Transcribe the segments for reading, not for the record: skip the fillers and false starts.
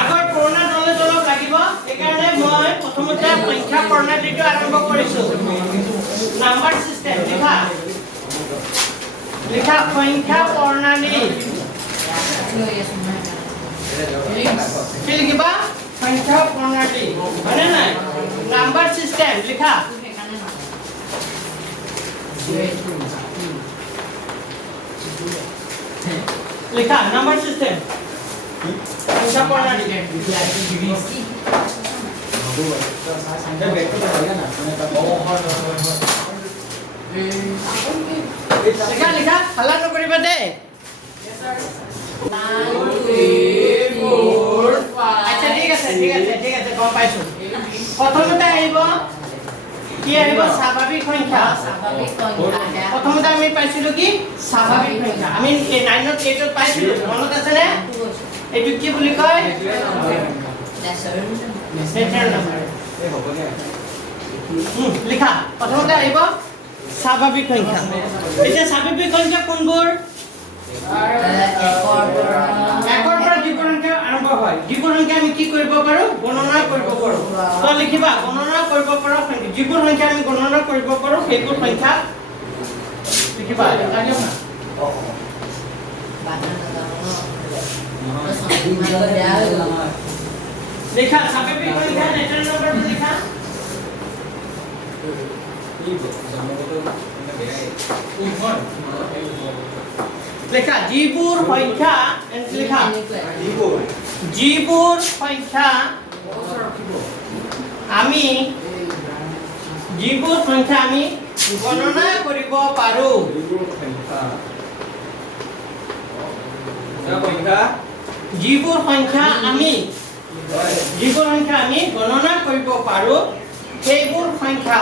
আগৰ পুৰণা নলেজ অলপ লাগিব সেইকাৰণে মই প্ৰথমতে সংখ্যা প্ৰণালীটো আৰম্ভ কৰিছো নাম্বাৰ সিস্টেম লিখা সংখ্যা প্ৰণালী কি লিখিবা সংখ্যা প্ৰণালী হয়নে নাই নাম্বাৰ সিস্টেম লিখা लिखा नंबर सिस्टम संख्या प्रणाली लिखा लिखा हल्ला नकरिबा दे अच्छा ठीक আছে গম পাইছো প্ৰথমতে আহিব কি আহিব স্বাভাৱিক সংখ্যা প্ৰথমতে আমি পাইছিলো কি স্বাভাৱিক সংখ্যা আমি 9 ত 8 ত পাইছিলো মনত আছে নে এটো কি বুলি কয় নেচাৰেল নম্বৰ লিখা প্ৰথমতে আহিব স্বাভাৱিক সংখ্যা এতিয়া স্বাভাৱিক সংখ্যা কোনবোৰ একৰ পৰা যিবোৰ সংখ্যা আৰম্ভ হয় যিবোৰ সংখ্যা আমি কি কৰিব পাৰো গণনা কৰিব পাৰো তো লিখিবা গণনা কৰিব পাৰো সংখ্যা যিবোৰ সংখ্যা আমি গণনা কৰিব পাৰো সেইবোৰ সংখ্যা লিখিবা জানিও না লিখা স্বাভাৱিক সংখ্যা নেচাৰেল নম্বৰটো লিখা লিখা যিবোৰ সংখ্যা লিখা যিবোৰ সংখ্যা আমি গণনা কৰিব পাৰো যিবোৰ সংখ্যা আমি গণনা কৰিব পাৰো সেইবোৰ সংখ্যা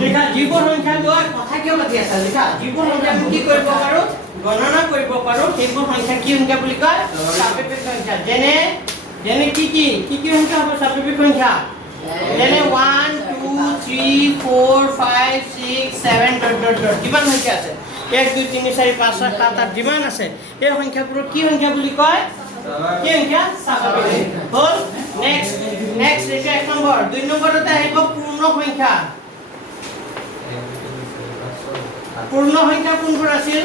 লিখা যিবোৰ সংখ্যা লোৱা কথা কিয় পাতি আছে লিখা যিবোৰ সংখ্যা আমি কি কৰিব পাৰো গণনা কৰিব পাৰো সেইবোৰ সংখ্যা কি সংখ্যা বুলি কয় স্বাভাৱিক সংখ্যা যেনে কি সংখ্যা হ'ব স্বাভাৱিক সংখ্যা যেনে 1 2 3 4 5 6 7 ডট ডট ডট কিমান সংখ্যা আছে 1 2 3 4 5 6 7 8 যিমান আছে এই সংখ্যাবোৰ কি সংখ্যা বুলি কয় কি সংখ্যা স্বাভাৱিক হল নেক্সট এটা এক নম্বৰ দুই নম্বৰতে আহিব পূৰ্ণ সংখ্যা কোনবোৰ আছিল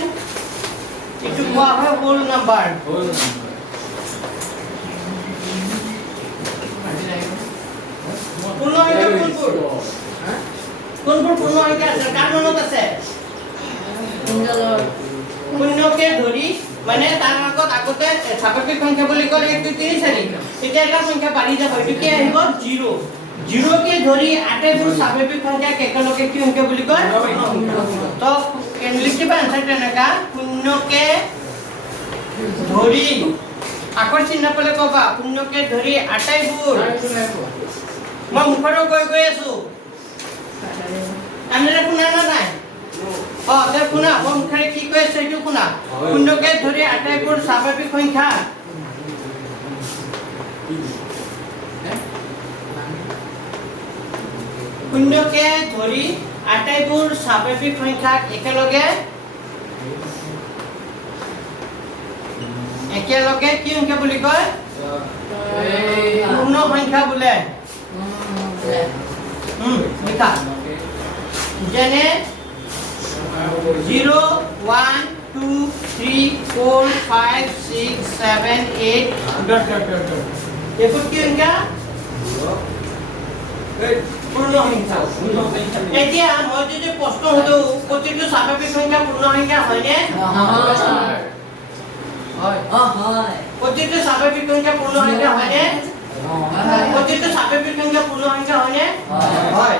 এটো কোৱা হয় হোল নাম্বাৰ পূৰ্ণ সংখ্যা কোনবোৰ পূৰ্ণ সংখ্যা আছে কাৰ মনত আছে শূন্যকে ধৰি মানে তাৰ আগতে স্বাভাৱিক সংখ্যা বুলি ক'লে 1 2 3 4 এতিয়া এটা সংখ্যা বাঢ়ি যাব এটো কি আহিব 0 কে ধৰি আটাইবোৰ স্বাভাৱিক সংখ্যা একেলগে কি সংখ্যা বুলি কয় তো লিখিবা আনসাৰ তেনেকা শূন্যকে ধৰি আখৰ চিহ্ন পালে কবা শূন্যকে ধৰি আটাইবোৰ মই মুখৰো গৈ আছো আনৰে শুনা নাই দে শুনা মই মুখৰে কি কৈ আছো এইটো শুনা শূন্যকে ধৰি আটাইবোৰ স্বাভাৱিক সংখ্যা শূন্যকে ধৰি আটাইবোৰ স্বাভাৱিক সংখ্যা একেলগে কি সংখ্যা বুলি কয় পূৰ্ণ সংখ্যা বোলে লিখা যেনে 0 1 2 3 4 5 6 7 8 ডট ডট ডট এইবোৰ কি সংখ্যা পূৰ্ণ সংখ্যা এতিয়া মই যদি প্ৰশ্ন হতো প্ৰতিটো স্বাভাৱিক সংখ্যা পূৰ্ণ সংখ্যা হয়নে হয় প্ৰতিটো স্বাভাৱিক সংখ্যা পূৰ্ণ সংখ্যা হয়নে প্ৰতিটো স্বাভাৱিক সংখ্যা পূৰ্ণ সংখ্যা হয়নে হয়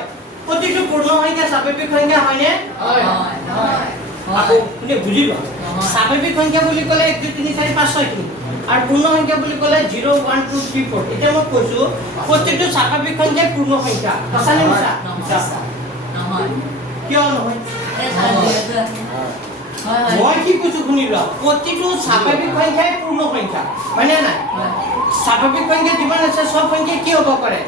প্ৰতিটো পূৰ্ণ সংখ্যা স্বাভাৱিক সংখ্যা হয়নে হয় আকৌ তুমি বুজিবা স্বাভাৱিক সংখ্যা বুলি ক'লে 1 2 3 4 5 6 আৰু পূৰ্ণ সংখ্যা বুলি ক'লে 0 1 2 3 4 এতিয়া মই কৈছো প্ৰতিটো স্বাভাৱিক সংখ্যা পূৰ্ণ সংখ্যা সঁচা নে মিছা নহয় কিয় নহয় মই কি কৈছো শুনি লোৱা প্ৰতিটো স্বাভাৱিক সংখ্যাই পূৰ্ণ সংখ্যা হয়নে নাই স্বাভাৱিক সংখ্যা যিমান আছে সব সংখ্যা কি হ'ব পাৰে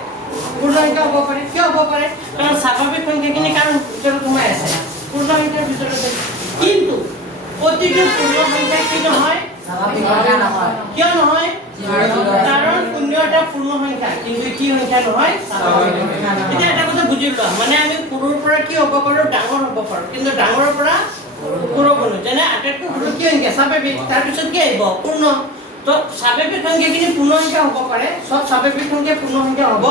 পূৰ্ণ সংখ্যা হ'ব পাৰে কিয় হ'ব পাৰে কাৰণ স্বাভাৱিক সংখ্যাখিনি কাৰণ ভিতৰত সোমাই আছে পূৰ্ণ সংখ্যাৰ ভিতৰত কিন্তু প্ৰতিটো পূৰ্ণ সংখ্যা কি নহয় স্বাভাৱিক সংখ্যা নহয় কিয় নহয় কাৰণ শূন্য এটা পূৰ্ণ সংখ্যা কিন্তু কি সংখ্যা নহয় স্বাভাৱিক সংখ্যা এতিয়া এটা কথা বুজি লোৱা মানে আমি সৰুৰ পৰা কি হ'ব পাৰো ডাঙৰ হ'ব পাৰো কিন্তু ডাঙৰৰ পৰা সৰু হ'ব যেনে আটাইতকৈ সৰু কি সংখ্যা স্বাভাৱিক তাৰপিছত কি আহিব পূৰ্ণ তো স্বাভাৱিক সংখ্যাখিনি পূৰ্ণ সংখ্যা হ'ব পাৰে সব স্বাভাৱিক সংখ্যা পূৰ্ণ সংখ্যা হ'ব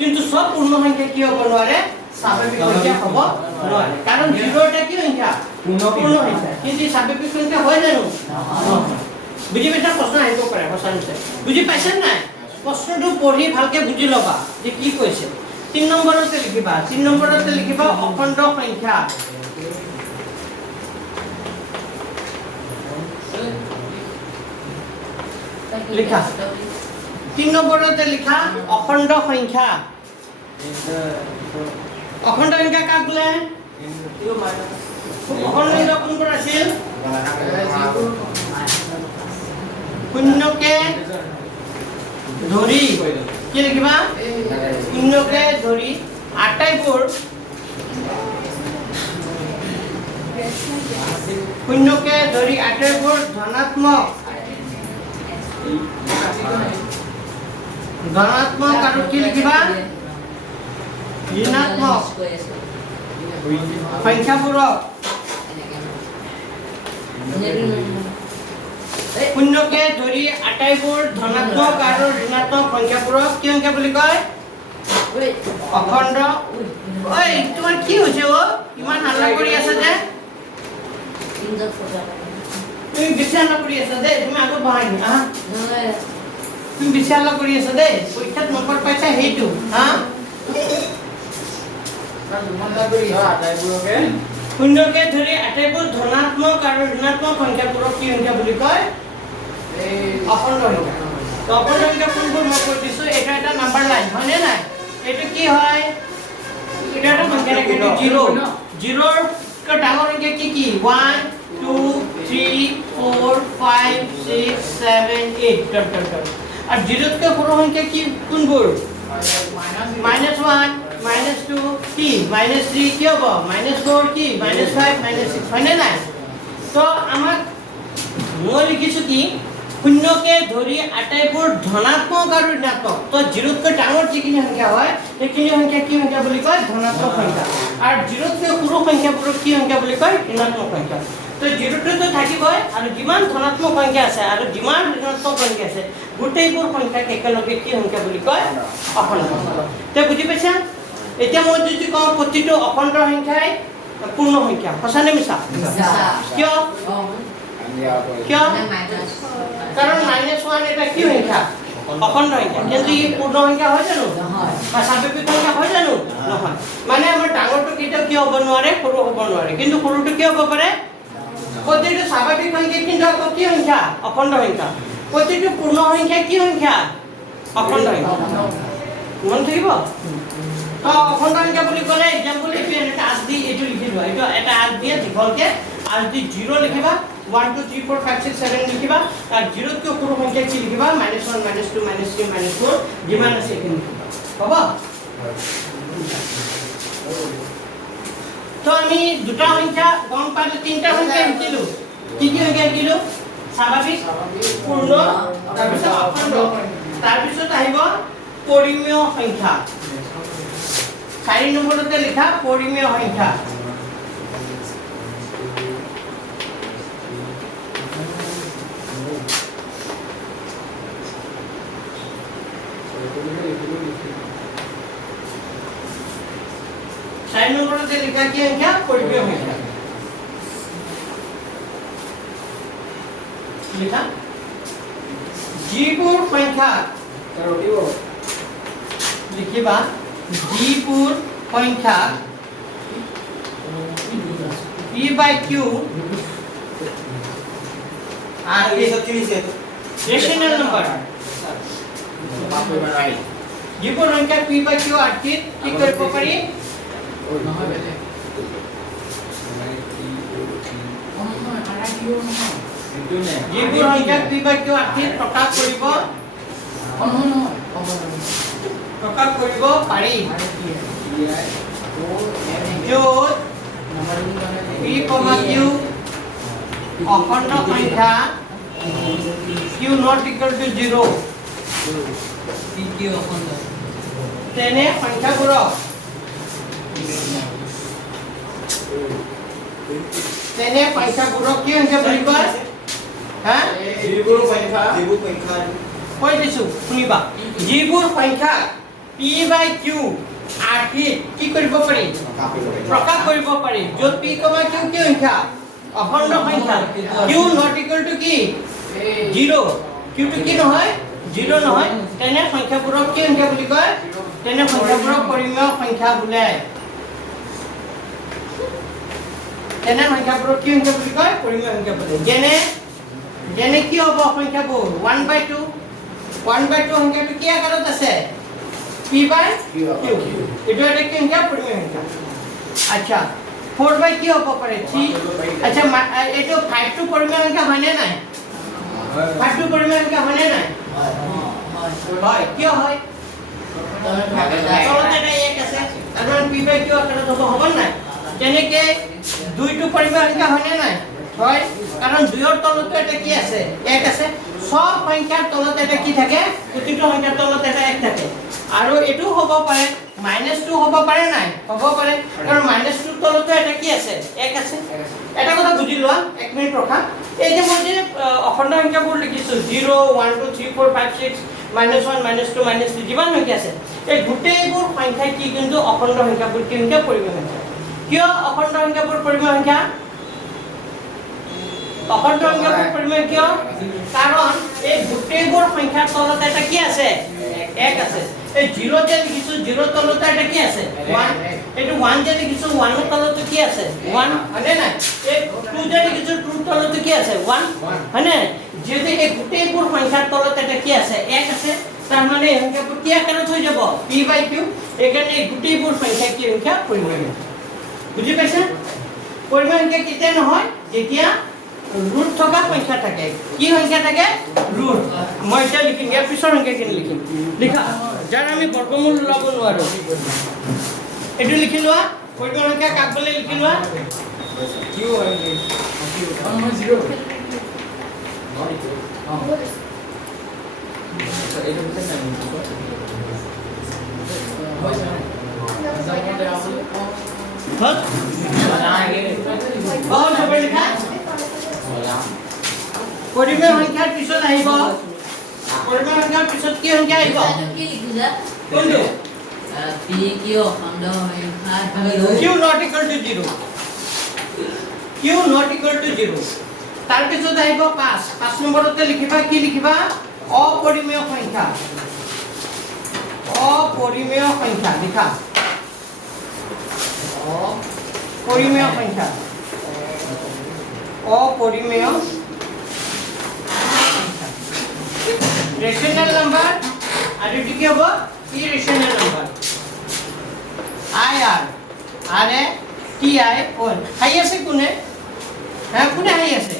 কিন্তু সব পূৰ্ণ সংখ্যা কি হ'ব নোৱাৰে স্বাভাৱিক সংখ্যা হ'ব নোৱাৰে কাৰণ 0 এটা কি সংখ্যা পূৰ্ণ সংখ্যা কিন্তু স্বাভাৱিক সংখ্যা হয় জানো বুজি পাইছা প্ৰশ্ন আহিব পাৰে সঁচাকৈ বুজি পাইছা নাই প্ৰশ্নটো পঢ়ি ভালকে বুজি ল'বা যে কি কৈছে 3 নম্বৰতে লিখিবা 3 নম্বৰতে লিখিবা অখণ্ড সংখ্যা লিখা 3 নম্বৰতে লিখা অখণ্ড সংখ্যা অখণ্ড সংখ্যা কাক বোলে অখণ্ড সংখ্যা কোনবোৰ আছিল শূন্যকে ধৰি কি লিখিবা শূন্যকে ধৰি আটাইবোৰ শূন্যকে ধৰি আটাইবোৰ ধনাত্মক আৰু কি লিখিবা ঋণাত্মক সংখ্যাবোৰক শূন্যকে ধৰি আটাইবোৰ ধনাত্মক আৰু ঋণাত্মক সংখ্যাবোৰক কি সংখ্যা বুলি কয় অখণ্ড ঐ তোমাৰ কি হৈছে ইমান হাল্লা কৰি আছে যে তুমি বেছি হাল্লা কৰি আছা দেই তুমি আগত বহাই তুমি বেছি হাল্লা কৰি আছা দেই পৰীক্ষাত নম্বৰ পাইছা সেইটো শূন্যকে ধৰি আটাইবোৰ ধনাত্মক আৰু ঋণাত্মক সংখ্যাবোৰক কি সংখ্যা বুলি কয় অখণ্ড সংখ্যা তো অখণ্ড সংখ্যা কোনবোৰ মই কৈ দিছো এটা এটা নাম্বাৰ লাইন হয়নে নাই এইটো কি হয় এটা এটা সংখ্যা ৰেখা 0 0ৰ ডাঙৰ সংখ্যা কি কি 1 2 3 4 5 6 7 8 ডট ডট ডট আর 0তকৈ সৰু সংখ্যা কি কোনবোৰ -1 -2 কি -3 কি হ'ব -4 কি -5 -6 হয়নে নাই তো আমাক মই লিখিছো কি শূন্যকে ধৰি আটাইবোৰ ধনাত্মক আৰু ঋণাত্মক তো 0তকৈ ডাঙৰ যিখিনি সংখ্যা হয় সেইখিনি সংখ্যা কি সংখ্যা বুলি কয় ধনাত্মক সংখ্যা আৰু 0তকৈ সৰু সংখ্যাবোৰক কি সংখ্যা বুলি কয় ঋণাত্মক সংখ্যা তো 0টো তো থাকিবই আৰু যিমান ধনাত্মক সংখ্যা আছে আৰু যিমান ঋণাত্মক সংখ্যা আছে গোটেইবোৰ সংখ্যাক একেলগে কি সংখ্যা বুলি কয় অখণ্ড সংখ্যা তে বুজি পাইছা এতিয়া মই যদি কওঁ প্ৰতিটো অখণ্ড সংখ্যাই পূৰ্ণ সংখ্যা সঁচা নে মিছা কিয় কিয় কাৰণ -1 এটা কি সংখ্যা অখণ্ড সংখ্যা কিন্তু ই পূৰ্ণ সংখ্যা হয় জানো বা স্বাভাৱিক সংখ্যা হয় জানো নহয় মানে আমাৰ ডাঙৰটো কেতিয়াও কি হ'ব নোৱাৰে সৰু হ'ব নোৱাৰে কিন্তু সৰুটো কি হ'ব পাৰে প্ৰতিটো স্বাভাৱিক সংখ্যা কিন্তু আকৌ কি সংখ্যা অখণ্ড সংখ্যা প্ৰতিটো পূৰ্ণ সংখ্যা কি সংখ্যা অখণ্ড সংখ্যা মন থাকিব তো অখণ্ড সংখ্যা বুলি ক'লে এক্সাম্পল এইটো এনেকৈ আজ দি এইটো লিখি লোৱা এইটো এটা আজ দিয়ে দীঘলকৈ আজ দি 0 লিখিবা 1 2 3 4 5 6 7 লিখিবা আর 0তকৈ সৰু সংখ্যা কি লিখিবা -1 -2 -3 -4 যিমান আছে এইখিনি লিখিবা হ'ব তো আমি দুটা সংখ্যা গম পালো তিনটা সংখ্যা শিকিলো কি কি সংখ্যা শিকিলো স্বাভাৱিক পূৰ্ণ তাৰপিছত অখণ্ড তাৰপিছত আহিব পৰিমেয় সংখ্যা 4 নম্বৰতে লিখা পৰিমেয় সংখ্যা চাৰি নম্বৰতে লিখা কি সংখ্যা পৰিমেয় সংখ্যা লিখা যিবোৰ সংখ্যা লিখিবা যিবোৰ সংখ্যা p/q আৰ ৰেশনাল নাম্বাৰ যিবোৰ সংখ্যা p/q আৰ্টিত কি কৰিব পাৰি যিবোৰ সংখ্যাক p by q আৰ্থিক প্ৰকাশ কৰিব পাৰি য'ত p, q অখণ্ড সংখ্যা q not equal to 0 তেনে সংখ্যাবোৰক কি সংখ্যা বুলি কয় হা যিবোৰ সংখ্যা কৈ দিছো শুনিবা যিবোৰ সংখ্যা p by q আৰ্থিক কি কৰিব পাৰি প্ৰকাশ কৰিব পাৰি য'ত p, q কি সংখ্যা অখণ্ড সংখ্যা q not equal to কি 0 q টো কি নহয় 0 নহয় তেনে সংখ্যাবোৰক কি সংখ্যা বুলি কয় তেনে সংখ্যাবোৰক পৰিমেয় সংখ্যা বোলে তেনে সংখ্যাবোৰক কি সংখ্যা বুলি কয় পৰিমেয় সংখ্যা বোলে যেনে কি হ'ব সংখ্যাবোৰ 1/2 সংখ্যাটো কি আকাৰত আছে p by q এইটো এটা কি সংখ্যা পৰিমেয় সংখ্যা আচ্ছা 4/3 কি হ'ব পাৰে 3 আচ্ছা এইটো 5 টো পৰিমেয় সংখ্যা হয় নে নাই 5 টো পৰিমেয় সংখ্যা হয় নে নাই হয় কিয় হয় তলত এটা 1 আছে কাৰণ p by q আকাৰত হ'ব নাই তেনেকে 2 টো পৰিমেয় সংখ্যা হয় নে নাই হয় কাৰণ 2 ৰ তলতো এটা কি আছে 1 আছে সব সংখ্যাৰ তলত এটা কি থাকে প্ৰতিটো সংখ্যাৰ তলত এটা 1 থাকে আৰু এটো হ'ব পাৰে -2 হ'ব পাৰে নাই হ'ব পাৰে কাৰণ -2 ৰ তলতো এটা কি আছে 1 আছে এটা কথা বুজি লোৱা 1 মিনিট ৰখা এই যে মই যে অখণ্ড সংখ্যাবোৰ লিখিছো 0 1 2 3 4 5 6 -1 -2 -3 যিমান সংখ্যা আছে এই গোটেইবোৰ সংখ্যা কি কিন্তু অখণ্ড সংখ্যাবোৰ কি সংখ্যা পৰিমেয় সংখ্যা কিয় অখণ্ড সংখ্যাবোৰ পৰিমেয় সংখ্যা অখণ্ড সংখ্যাবোৰ পৰিমেয় কিয় কাৰণ এই গোটেইবোৰ সংখ্যাৰ তলত এটা কি আছে 1 আছে এই 0 যে লিখিছো 0 ৰ তলত এটা কি আছে 1 এইটো 1 যে লিখিছো 1 ৰ তলত কি আছে 1 হয়নে নাই এই 2 যে লিখিছো 2 ৰ তলত কি আছে 1 হয়নে যদি এই গোটেইবোৰ সংখ্যাৰ তলত এটা কি আছে 1 আছে তাৰ মানে এই সংখ্যাবোৰ কি আকাৰত হৈ যাব p by q এখানে এই গোটেইবোৰ সংখ্যা কি সংখ্যা পৰিমেয় বুজি পাইছা পৰিমেয় সংখ্যা কেতিয়া নহয় যেতিয়া ৰুট থকা সংখ্যা থাকে কি সংখ্যা থাকে ৰুট মই এটা লিখিম ইয়াৰ পিছৰ সংখ্যাখিনি লিখিম লিখা যাৰ আমি বৰ্গমূল ওলাব নোৱাৰো এটো লিখি লোৱা পৰিমেয় সংখ্যা কাক বলে লিখি লোৱা q হয় 0 এইটো বুঝছেন না পৰিমেয় সংখ্যাৰ পিছত আহিব পৰিমেয় সংখ্যাৰ পিছত কি সংখ্যা আহিব কি লিখিছা কোনটো p q অখণ্ড সংখ্যা q not equal to 0 q not equal to 0 তাৰ পিছত আহিব 5 নম্বৰতে লিখিবা কি লিখিবা অপৰিমেয় সংখ্যা লিখা অপৰিমেয় সংখ্যা রেশনাল নাম্বার আর এটি কি হবে ইরেশনাল নাম্বার IR আরে TI কোন হাই আছে কোনে হ্যাঁ কোনে হাই আছে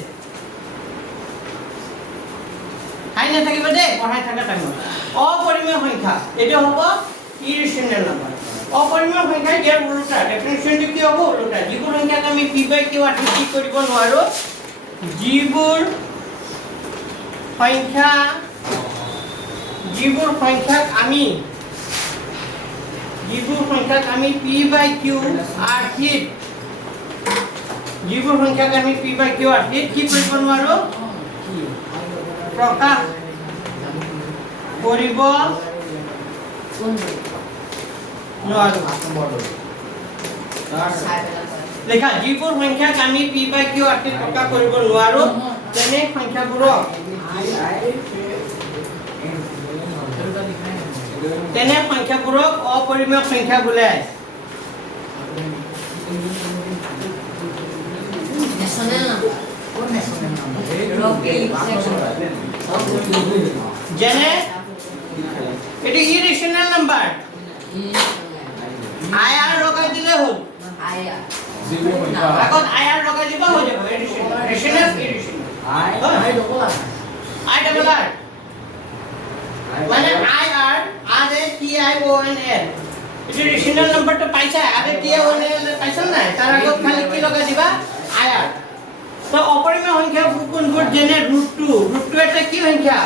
হাই না থাকিব দে পঢ়াই থাকা টাইম অপরিমেয় সংখ্যা এটা হ'ব ইরেশনাল নাম্বার অপরিমেয় সংখ্যা ইয়াৰ উল্টা ডেফিনিশনটো কি হ'ব উল্টা যিবোৰ সংখ্যাক আমি p by q আৰ্থিক কি কৰিব নোৱাৰো যিবোৰ সংখ্যাক আমি p by q আৰ্থিক কি কৰিব নোৱাৰো প্ৰকাশ কৰিব নোৱাৰো লেখা যিবোৰ সংখ্যাক আমি p by q আৰ্থিক প্ৰকাশ কৰিব নোৱাৰো তেনে সংখ্যাবোৰক অপৰিমেয় সংখ্যা বোলে ন্যাশনাল নাম্বার কোন ন্যাশনাল নাম্বার যেনে এটি ইরেশনাল নাম্বার IR লগাই দিলে হল IR আগত IR লগাই দিবা হৈ যাব রেশনাল 1L এটো ৰেশনাল নম্বৰটো পাইছা আৰে T1L পাইছা নাই তাৰ আগত খালি কি লগাই দিবা IR তো অপৰিমেয় সংখ্যা কোনবোৰ যেনে √2 এটা কি সংখ্যা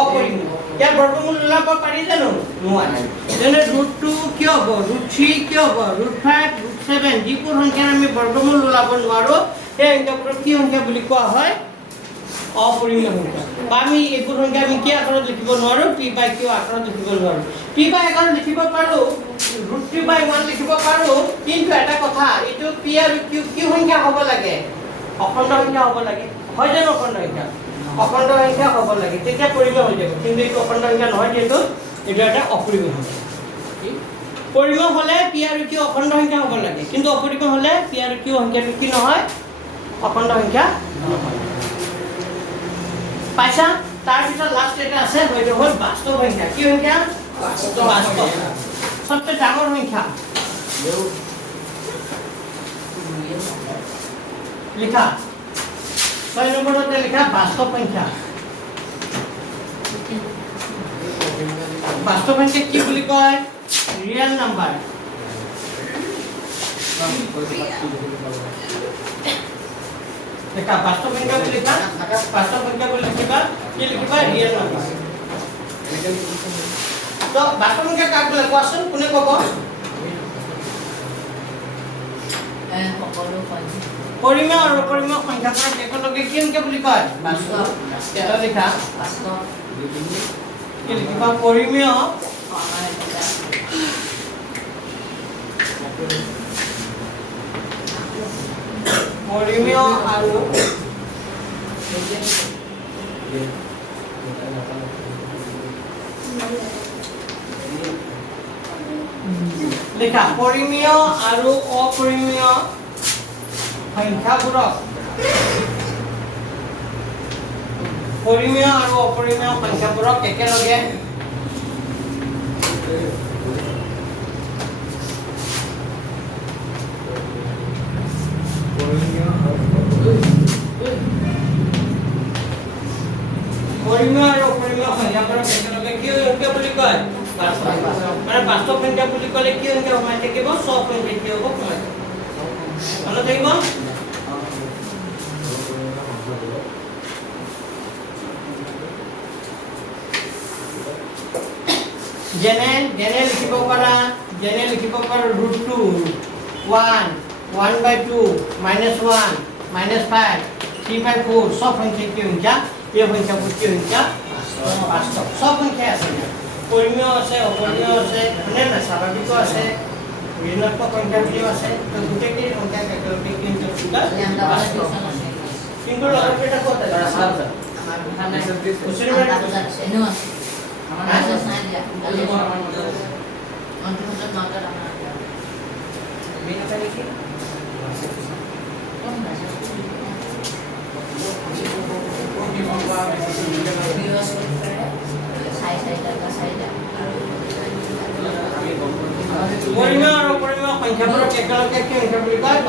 অপৰিমেয় ইয়াৰ বৰ্গমূল ওলাব পাৰি জানো নোৱাৰে যেনে √2 কি হ'ব √3 কি হ'ব √5 √7 যিবোৰ সংখ্যাৰ আমি বৰ্গমূল ওলাব নোৱাৰো এই সংখ্যাবোৰ কি সংখ্যা বুলি কোৱা হয় অপৰিমেয় সংখ্যা বা আমি এইবোৰ সংখ্যা আমি কি আকাৰত লিখিব নোৱাৰো p/q আকাৰত লিখিব নোৱাৰো p/আকাৰত লিখিব পাৰো √3/1 লিখিব পাৰো কিন্তু এটা কথা এইটো p আৰু q কি সংখ্যা হ'ব লাগে অখণ্ড সংখ্যা হ'ব লাগে হয় জানো অখণ্ড সংখ্যা হ'ব লাগে তেতিয়া পৰিমেয় হৈ যাব কিন্তু এইটো অখণ্ড সংখ্যা নহয় যেটো এইটো এটা অপৰিমেয় সংখ্যা পৰিমেয় হলে p আৰু q অখণ্ড সংখ্যা হ'ব লাগে কিন্তু অপৰিমেয় হলে p আৰু q সংখ্যাটো কি নহয় অখণ্ড সংখ্যা নহয় পাইছা তাৰ পিছত লাষ্ট এটা আছে হয়তো হ'ল বাস্তৱ সংখ্যা কি সংখ্যা বাস্তৱ সবচেয়ে ডাঙৰ সংখ্যা লিখা 6 নম্বৰতে লিখা বাস্তৱ সংখ্যা বাস্তৱ সংখ্যা কি বুলি কয় ৰিয়েল নাম্বাৰ দেখা বাস্তৱ সংখ্যা বুলি লিখা বাস্তৱ সংখ্যা বুলি লিখিবা কি লিখিবা ৰিয়েল নাম্বাৰ তো বাস্তৱ সংখ্যা কাক বোলে কোৱাচোন কোনে ক'ব পৰিমেয় আৰু অপৰিমেয় সংখ্যাবোৰক একেলগে কি সংখ্যা বুলি কয় বাস্তৱ এটা লিখা বাস্তৱ কি লিখিবা পৰিমেয় পৰিমেয় আৰু লিখা পৰিমেয় আৰু অপৰিমেয় সংখ্যাবোৰক পৰিমেয় আৰু অপৰিমেয় সংখ্যাবোৰক একেলগে পৰিমেয় আৰু অপৰিমেয় সংখ্যাবোৰক একেলগে কি সংখ্যা বুলি কয় মানে বাস্তৱ সংখ্যা বুলি ক'লে কি সংখ্যা সোমাই থাকিব সব সংখ্যা কি হ'ব সোমাই মনত থাকিব যেনে লিখিব পাৰা √2 1 1/2 -1 -5 3/4 সব সংখ্যা কি সংখ্যা এই সংখ্যাবোৰ কি সংখ্যা বাস্তৱ সব সংখ্যা আছে পৰিমেয় আছে অপৰিমেয় আছে মানে না স্বাভাৱিক আছে ঋণাত্মক সংখ্যা বুলিও আছে তো গোটেইখিনি সংখ্যা একেলগে কি সংখ্যা বাস্তৱ কিন্তু লগত এটা কথা আছে আমাৰ ভাষা নাই উচিত মানে আমাৰ আছে নাই দিয়া অন্তত মাত্ৰা আমৰা মেনে ফেলি কি কোন না পৰিমেয় আৰু অপৰিমেয় সংখ্যাবোৰক একেলগে কি সংখ্যা বুলি কয়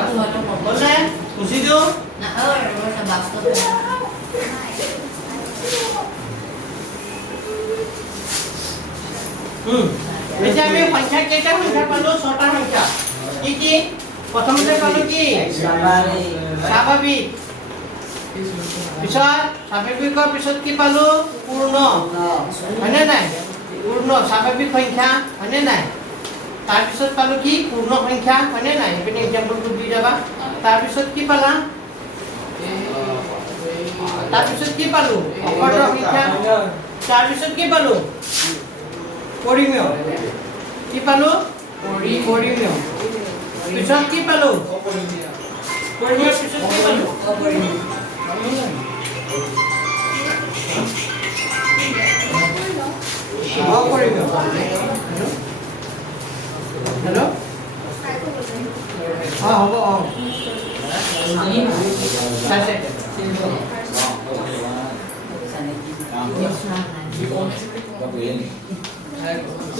বলে বুজিছো না বাস্তৱ এতিয়া আমি সংখ্যা কেইটা সংখ্যা পালো ছটা সংখ্যা কি কি প্ৰথমতে পালো কি স্বাভাৱিক পিছত স্বাভাৱিকৰ পিছত কি পালো পূৰ্ণ হয়নে নাই পূৰ্ণ স্বাভাৱিক সংখ্যা হয়নে নাই তাৰ পিছত পালো কি পূৰ্ণ সংখ্যা হয়নে নাই এপিনে এক্সাম্পলটো দি যাবা তাৰ পিছত কি পালা তাৰ পিছত কি পালো অখণ্ড সংখ্যা তাৰ পিছত কি পালো পৰিমেয় কি পালো পৰিমেয় পিছত কি পালো পৰিমেয় পিছত কি পালো অপৰিমেয় হেল্ল' হ'ব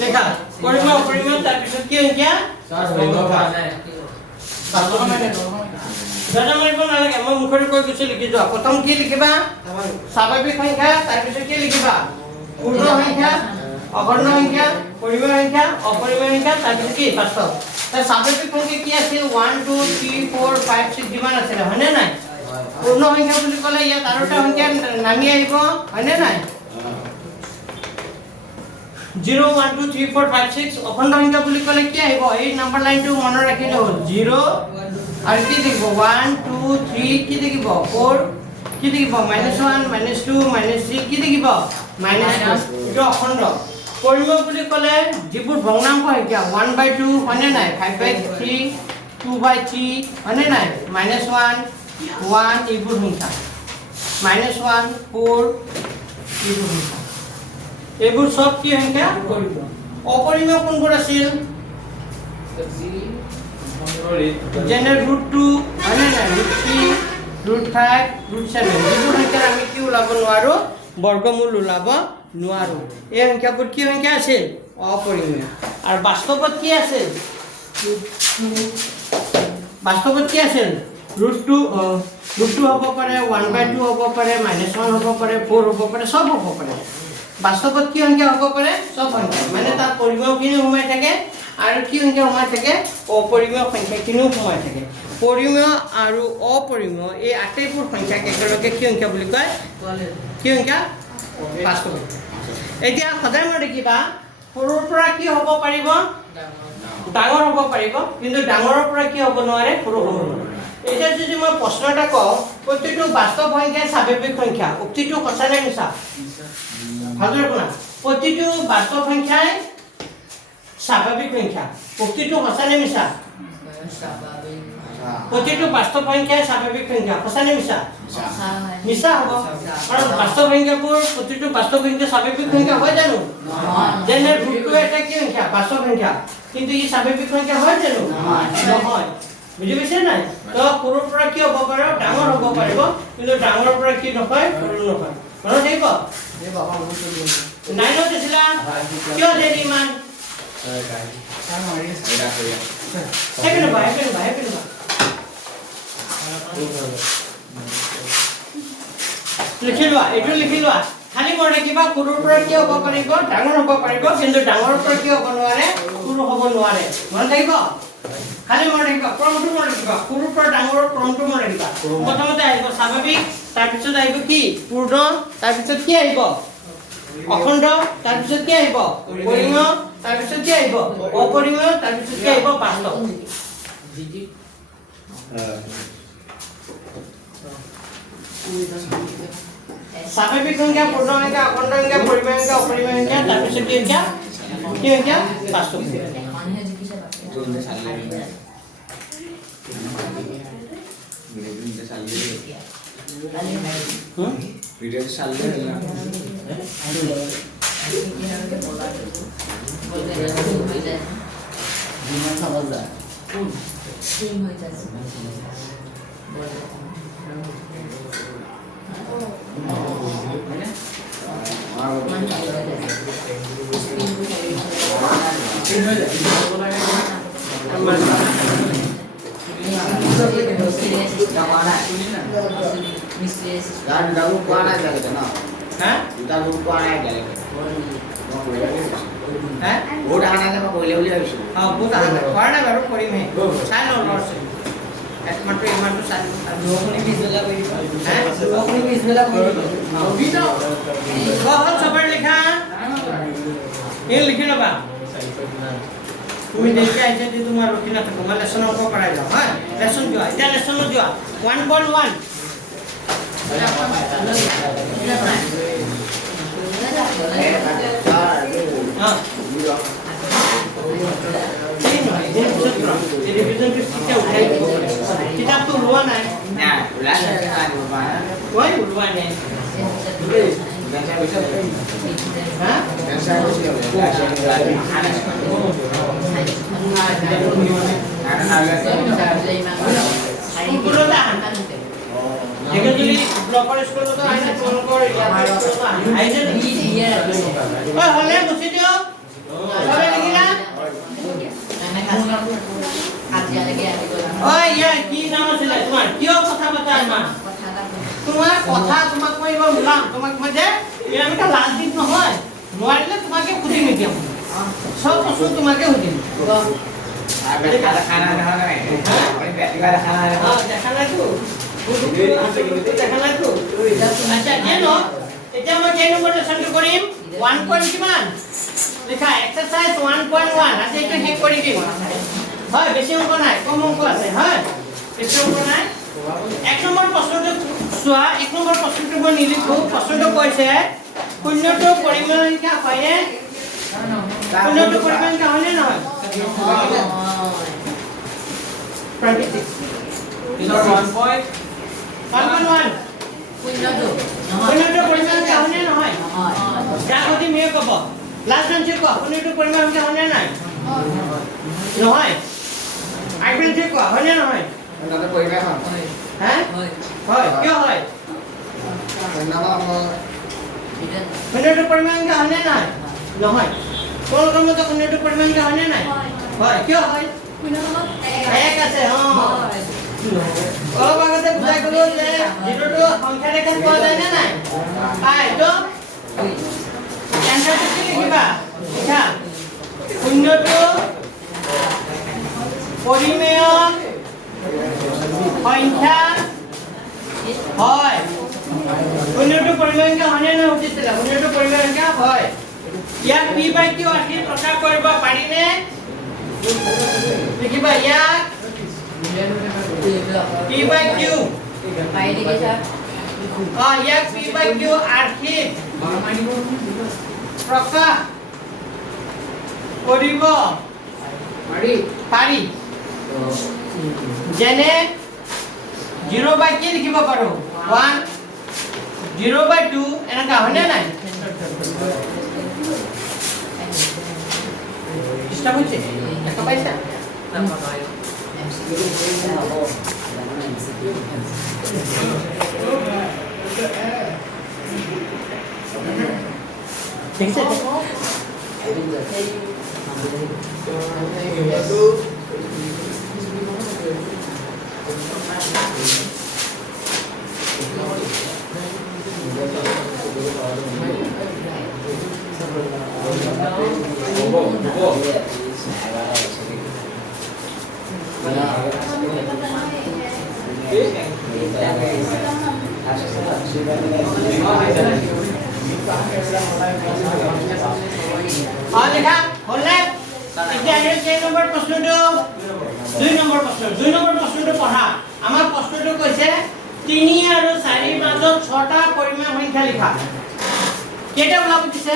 লেখা পৰিমেয় অপৰিমেয় তাৰ পিছত কি সংখ্যা দাদা মাৰিব নালাগে মই মুখেৰে কৈ গৈছো লিখি যোৱা প্ৰথম কি লিখিবা স্বাভাৱিক সংখ্যা তাৰ পিছত কি লিখিবা পূৰ্ণ সংখ্যা অখণ্ড সংখ্যা পৰিমেয় সংখ্যা অপৰিমেয় সংখ্যা তাৰপিছত কি বাস্তৱ তাৰ স্বাভাৱিক সংখ্যা কি আছিল 1 2 3 4 5 6 যিমান আছিল হয়নে নাই পূৰ্ণ সংখ্যা বুলি ক'লে ইয়াত আৰু এটা সংখ্যা নামি আহিব হয়নে নাই 0 1 2 3 4 5 6 অখণ্ড সংখ্যা বুলি ক'লে কি আহিব এই নাম্বাৰ লাইনটো মনত ৰাখিলে হ'ল 0 আৰু কি থাকিব 1 2 3 কি থাকিব 4 কি থাকিব -1 -2 -3 কি থাকিব -2 এইটো অখণ্ড পৰিমেয় বুলি ক'লে যিবোৰ ভগ্নাংশ সংখ্যা 1/2 হয়নে নাই 5/3 2/3 হয়নে নাই -1 1 এইবোৰ সংখ্যা -1 4 এইবোৰ সংখ্যা এইবোৰ সব কি সংখ্যা পৰিমেয় অপৰিমেয় কোনবোৰ আছিল যেনে √2 হয়নে নাই √3 √5 √7 এইবোৰ সংখ্যা আমি কি ওলাব নোৱাৰো বৰ্গমূল ওলাব নোৱাৰো এই সংখ্যাবোৰ কি সংখ্যা আছিল অপৰিমেয় আৰু বাস্তৱত কি আছিল বাস্তৱত কি আছিল √2 হ'ব পাৰে 1/2 হ'ব পাৰে -1 হ'ব পাৰে 4 হ'ব পাৰে সব হ'ব পাৰে বাস্তৱত কি সংখ্যা হ'ব পাৰে সব সংখ্যা মানে তাত পৰিমেয়খিনি সোমাই থাকে আৰু কি সংখ্যা সোমাই থাকে অপৰিমেয় সংখ্যাখিনিও সোমাই থাকে পৰিমেয় আৰু অপৰিমেয় এই আটাইবোৰ সংখ্যাক একেলগে কি সংখ্যা বুলি কয় কি সংখ্যা বাস্তৱ এতিয়া সদায় মই দেখিবা সৰুৰ পৰা কি হ'ব পাৰিব ডাঙৰ হ'ব পাৰিব কিন্তু ডাঙৰৰ পৰা কি হ'ব নোৱাৰে সৰু হ'ব নোৱাৰে এতিয়া যদি মই প্ৰশ্ন এটা কওঁ প্ৰতিটো বাস্তৱ সংখ্যাই স্বাভাৱিক সংখ্যা উক্তিটো সঁচা নে মিছা ভালদৰে শুনা প্ৰতিটো বাস্তৱ সংখ্যাই স্বাভাৱিক সংখ্যা উক্তিটো সঁচা নে মিছা প্ৰতিটো বাস্তৱ সংখ্যাই স্বাভাৱিক সংখ্যা সঁচা নে মিছা মিছা হ'ব কাৰণ বাস্তৱ সংখ্যাবোৰ প্ৰতিটো বাস্তৱ সংখ্যা স্বাভাৱিক সংখ্যা হয় জানো যেনে √2 এটা কি সংখ্যা বাস্তৱ সংখ্যা কিন্তু ই স্বাভাৱিক সংখ্যা হয় জানো নহয় বুজি পাইছে নাই তো সৰুৰ পৰা কি হ'ব পাৰে ডাঙৰ হ'ব পাৰিব কিন্তু ডাঙৰৰ পৰা কি নহয় সৰু নহয় মনত থাকিব নাইনত আছিলা কিয় দেৰি ইমান লিখি লোৱা এইটো লিখি লোৱা খালি মনত ৰাখিবা সৰুৰ পৰা কি হ'ব পাৰিব ডাঙৰ হ'ব পাৰিব কিন্তু ডাঙৰৰ পৰা কি হ'ব নোৱাৰে সৰু হ'ব নোৱাৰে মনত থাকিব খালি মনত ৰাখিবা ক্ৰমটো মনত ৰাখিবা সৰুৰ পৰা ডাঙৰৰ ক্ৰমটো মনত ৰাখিবা প্ৰথমতে আহিব স্বাভাৱিক তাৰপিছত আহিব কি পূৰ্ণ তাৰপিছত কি আহিব অখণ্ড তাৰপিছত কি আহিব পৰিমেয় তাৰপিছত কি আহিব অপৰিমেয় তাৰপিছত কি আহিব বাস্তৱ স্বাভাৱিক সংখ্যা পূৰ্ণ সংখ্যা অখণ্ড সংখ্যা পৰিমেয় সংখ্যা অপৰিমেয় সংখ্যা তাৰপিছত কি সংখ্যা বাস্তৱ ভিডিও চালিয়ে দিলাম যিমান চাব যায় লিখি ল'বা তুমি দেৰিকে আহিছে যদি তোমাৰ ৰখি নাথাকো মই লেচন অংক কৰাই যাওঁ হা লেচন যোৱা এতিয়া লেচনত যোৱা 1.1 কিতাপটো ওলোৱা নাই ওলোৱা নাই ব্লকৰ স্কুলতো আহিছে তোমালোকৰ আহিছে হ'লে গুচি দিয়ক চবে লিখিলা কি নাম আছিলে তোমাৰ কিয় কথা পতা তোমাৰ কথা তোমাক মই এইবাৰ ওলাম তোমাক মই যে আমি লাজ দিন নহয় নোৱাৰিলে তোমাকে সুধিম এতিয়া সব প্ৰশ্ন তোমাকে সুধিম খানা দেখা নাই কিবা দেখা নাই দেখা নাইতো দেখা নাইতো আচ্ছা কেন এতিয়া মই কেই নম্বৰ লেসনটো কৰিম 1 পইণ্ট কিমান লিখা এক্সাৰসাইজ 1.1 আজি এটা শেষ কৰি দিম হয় বেছি অংক নাই কম অংক আছে হয় বেছি অংক নাই এক নম্বৰ প্ৰশ্নটো চোৱা এক নম্বৰ প্ৰশ্নটো মই নিলিখো প্ৰশ্নটো কৈছে শূন্যটো পৰিমাণ সংখ্যা হয়নে শূন্যটো পৰিমাণ সংখ্যা হয়নে নহয় It's 1 point 1.1 শূন্যটো শূন্যটো পৰিমাণ সংখ্যা হয়নে নহয় নহয় যাক সুধি মেয়ে ক'ব লাষ্ট আনসাৰ কোৱা শূন্যটো পৰিমাণ সংখ্যা হয়নে নাই নহয় আইবেলটো কোৱা হয়নে নহয় another পৰিমাণ হয় হা হয় হয় কিয় হয় বিৰাট শূন্যটো পৰিমাণ সংখ্যা হয়নে নাই নহয় তোমালোকৰ মতে শূন্যটো পৰিমাণ সংখ্যা হয়নে নাই হয় কিয় হয় এক আছে অলপ আগতে বুজাই গলো যে যিটো সংখ্যা ৰেখাত পোৱা যায় নে নাই পাই তো এনসাৰটো কি লিখিবা লিখা শূন্যটো পৰিমেয় সংখ্যা হয় শূন্যটো পৰিমেয় সংখ্যা হয়নে নহয় সুধিছিলে শূন্যটো পৰিমেয় সংখ্যা হয় ইয়াক p বাই q আখি প্ৰকাশ কৰিব পাৰিনে লিখিবা ইয়াক p বাই q পাই দিকে স্যাৰ ইয়াক p বাই q আখি প্ৰকাশ কৰিব পাৰি যেনে 0 বাই কি লিখিব পাৰো 1 0 বাই 2 এনেকা হয়নে নাই ডিস্টার্ব হচ্ছে একটা পাইছা ঠিক আছে লিখা হলে এতিয়া এই কেই নম্বৰ প্ৰশ্নটো 2 নম্বৰ প্ৰশ্নটো পঢ়া আমাৰ প্ৰশ্নটো কৈছে 3 আৰু 4 ৰ মাজত 6টা পৰিমাণ সংখ্যা লিখা কেইটা ওলাব দিছে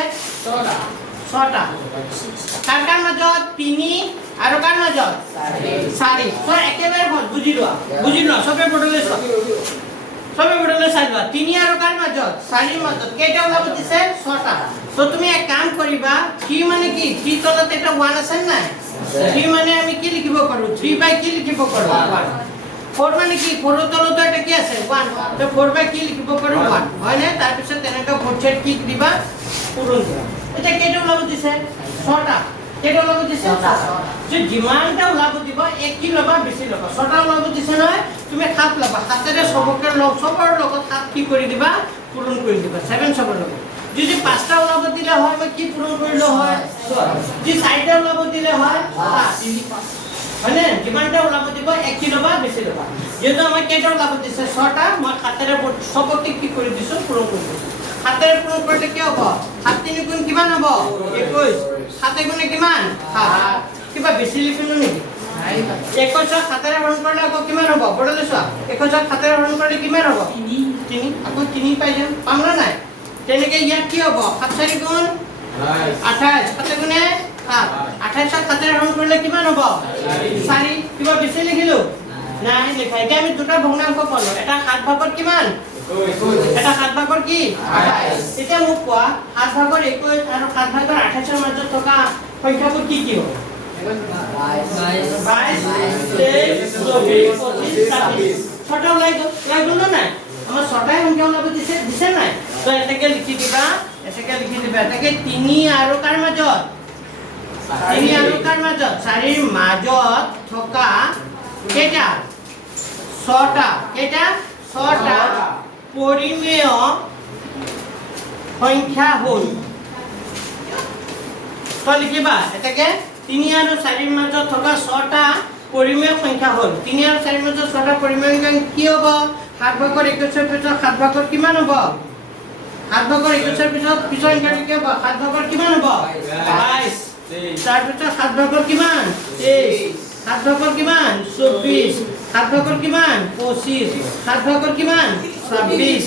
6টা কাৰ মাজত 3 আৰু কাৰ মাজত 4 তো একেবাৰে বুজি লোৱা সবে বদলে চোৱা চাইবা 3 আৰু কাৰ মাজত 4 ৰ মাজত কেইটা ওলাব দিছে 6টা তো তুমি এক কাম কৰিবা কি মানে কি 3 তলত এটা 1 আছে না 3 মানে আমি কি লিখিব পাৰো 3 বাই কি লিখিব পাৰো 1 4 মানে কি 4 তলত এটা কি আছে 1 তো 4 বাই কি লিখিব পাৰো 1 হয় না তাৰ পিছত তেনেকা ফৰচেট কি দিবা পূৰণ দিবা এটা কেইটা ওলাব দিছে 6টা কেইটা ওলাব দিছে 6টা যে যিমানটা ওলাব দিব এক কি লবা বেছি লবা 6টা ওলাব দিছে নহয় তুমি 7 লবা 7ৰে সবকে সবৰ লগত 7 কি কৰি দিবা পূৰণ কৰি দিবা 7 সবৰ লগত যদি 5টা ওলাব দিলে হয় মই কি পূৰণ কৰিলো হয় যদি 4টা ওলাব দিলে হয় 5 মানে যিমানটা ওলাব দিব এক কি লবা বেছি লবা যেহেতু আমাক কেইটা ওলাব দিছে 6টা মই 7ৰে সবকে কি কৰি দিছো পূৰণ কৰি দিছো 7ৰে পূৰণ কৰিলে কি হ'ব 7 3 গুণ কিমান হ'ব 21 7 গুণে কিমান 7 কিবা বেছি লিখিলো নেকি 21 7ৰে হৰণ কৰিলে আকৌ কিমান হ'ব বদলে চোৱা 21 7ৰে হৰণ কৰিলে কিমান হ'ব 3 আকৌ 3 পাই যাম পাম না নাই তেনেকে ইয়াত কি হ'ব 7 4 গুণ 28 7 গুণে 7 28 7ৰে হৰণ কৰিলে কিমান হ'ব 4 কিবা বেছি লিখিলো নাই লিখা এতিয়া আমি দুটা ভগ্নাংশ পালো এটা 7 ভাগত কিমান 21 এটা 7 ভাগৰ কি 28 এতিয়া মোক কোৱা 7 ভাগৰ 21 আৰু 7 ভাগৰ 28 ৰ মাজত থকা সংখ্যাবোৰ কি কি হ'ব 22 23 24 25 ছটা ওলাই গ'ল না নাই আমাৰ ছটাই সংখ্যা ওলাব দিছে নাই তো এটাকে লিখি দিবা এটাকে 3 আৰু কাৰ মাজত 3 আৰু কাৰ মাজত 4 ৰ মাজত থকা কেইটা 6টা কেইটা 6টা পৰিমেয় সংখ্যা হ'ল ছয় লিখিবা এটাকে 3 আৰু 4 ৰ মাজত থকা 6টা পৰিমেয় সংখ্যা হ'ল 3 আৰু 4 ৰ মাজত 6টা পৰিমেয় সংখ্যা কি হ'ব 7 ভাগৰ 21 ৰ পিছত 7 ভাগৰ কিমান হ'ব 7 ভাগৰ 21 ৰ পিছত পিছৰ সংখ্যাটো কি হ'ব 7 ভাগৰ কিমান হ'ব 22 তাৰ পিছত 7 ভাগৰ কিমান 23 7 ভাগৰ কিমান 24 7 ভাগৰ কিমান 25 7 ভাগৰ কিমান 26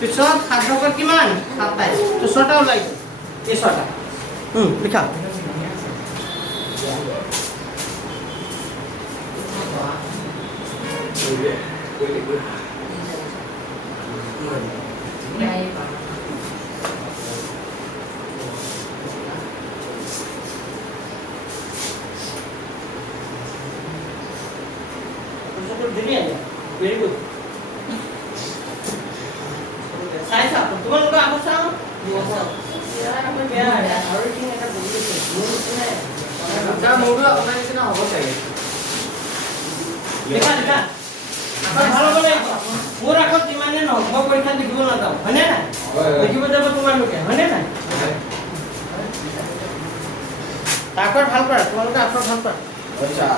পিছত 7 ভাগৰ কিমান 27 তো 6টা ওলাই গ'ল এই 6টা লিখা Very good. Saya siapa? Tuan lupa apa sama? Ya, apa biar ya. Harus ini ada bulu tu. Bulu tu ni. Cara mau dulu online sini apa saya? Lihat, lihat. Apa ভালো বলে? মোর এখন মানে না, মই পরীক্ষা দিব না দাও। হনে না? দেখিব যাব তোমার লোকে। হনে না? তারপর ভালো করা, তোমার লোকে আপর ভালো করা। আচ্ছা।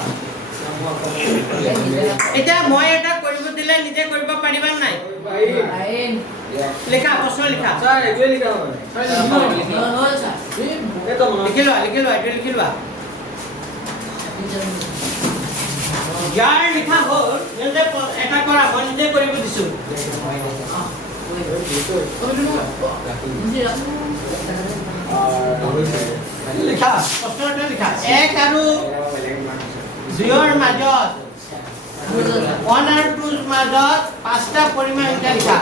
এটা মই এটা কৰিব দিলে নিজে কৰিব পাৰিবা নাই লেখা প্ৰশ্ন লেখা স্যাৰ এগুলো লিখা হবে লিখি লোৱা ইয়াৰ লিখা হ'ল নিজে এটা কৰা মই নিজে কৰিব দিছো লিখা প্ৰশ্নটো লিখা 1 আৰু 0 ৰ মাজত 1 আৰু 2 ৰ মাজত 5টা পৰিমেয় সংখ্যা লিখা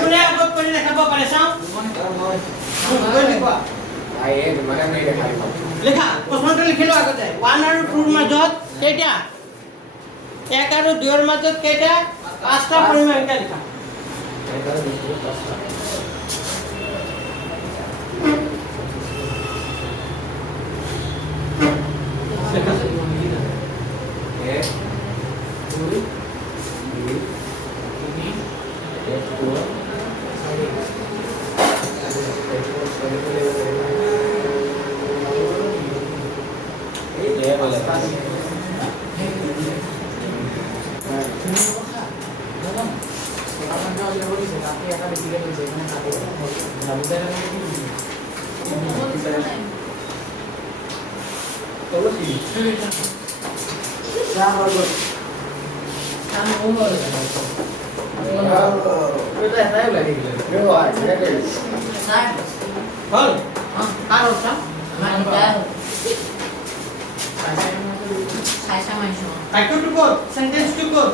কোনে আগত কৰি দেখাব পাৰে চাও লিখা প্ৰশ্নটো লিখিলো আগতে 1 আৰু 2 ৰ মাজত কেইটা 1 আৰু 2 ৰ মাজত কেইটা 5টা পৰিমেয় সংখ্যা লিখা হল আর ওটা title to code sentence to code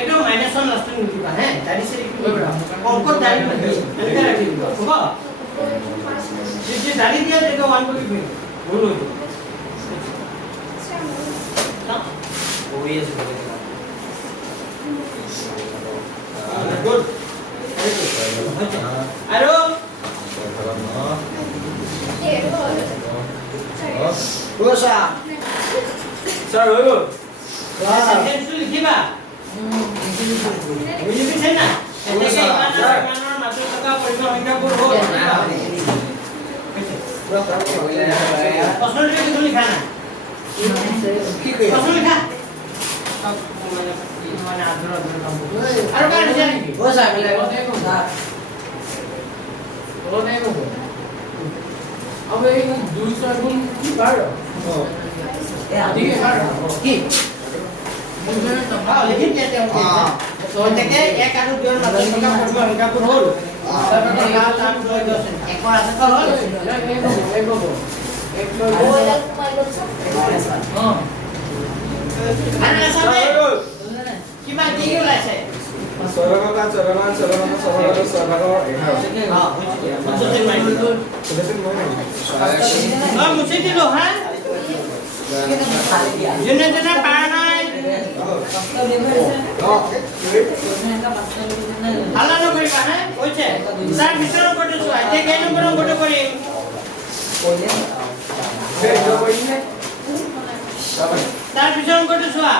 এটা মাইনাস 1 লাস্ট লিখিবা হ্যাঁ দাঁড়ি সে অঙ্ক দাঁড়ি এনেকা রাখিবা হ'ব যে দাঁড়ি দিয়া যেটা 1 করে দিবি ভুল হইতো ওই আছে গুড আরো ওসা স্যার হইবো সেন্টেন্স লিখিবা বুঝিছেন না এটাকে ইমানৰ মাজত থকা পৰিমেয় সংখ্যাবোৰ হ'ল প্রশ্নটা কিন্তু লিখা না কি কই প্রশ্ন লিখা মানে আদর কাম আর কার জানি ও সাহেব লাগো দেখো না ও দেখো अब एक दूसरा गुण की बार ओ ठीक है की हां लिखित देते हैं तो এটাকে 1 আর 2 এর মধ্যে থকা পরিমেয় সংখ্যাবোৰ হ'ল তারপরে লাল আর 2 একবার আছে তো হ'ল কিবা কি ওলাইছে মুছি দিলো হ্যাঁ যোনে যোনে পাৰা নাই হাল্লা নকৰিবা হে কৈছে তাৰ ভিতৰৰ অংকটো চোৱা এতিয়া কেই নম্বৰ অংকটো কৰিম তাৰ পিছৰ অংকটো চোৱা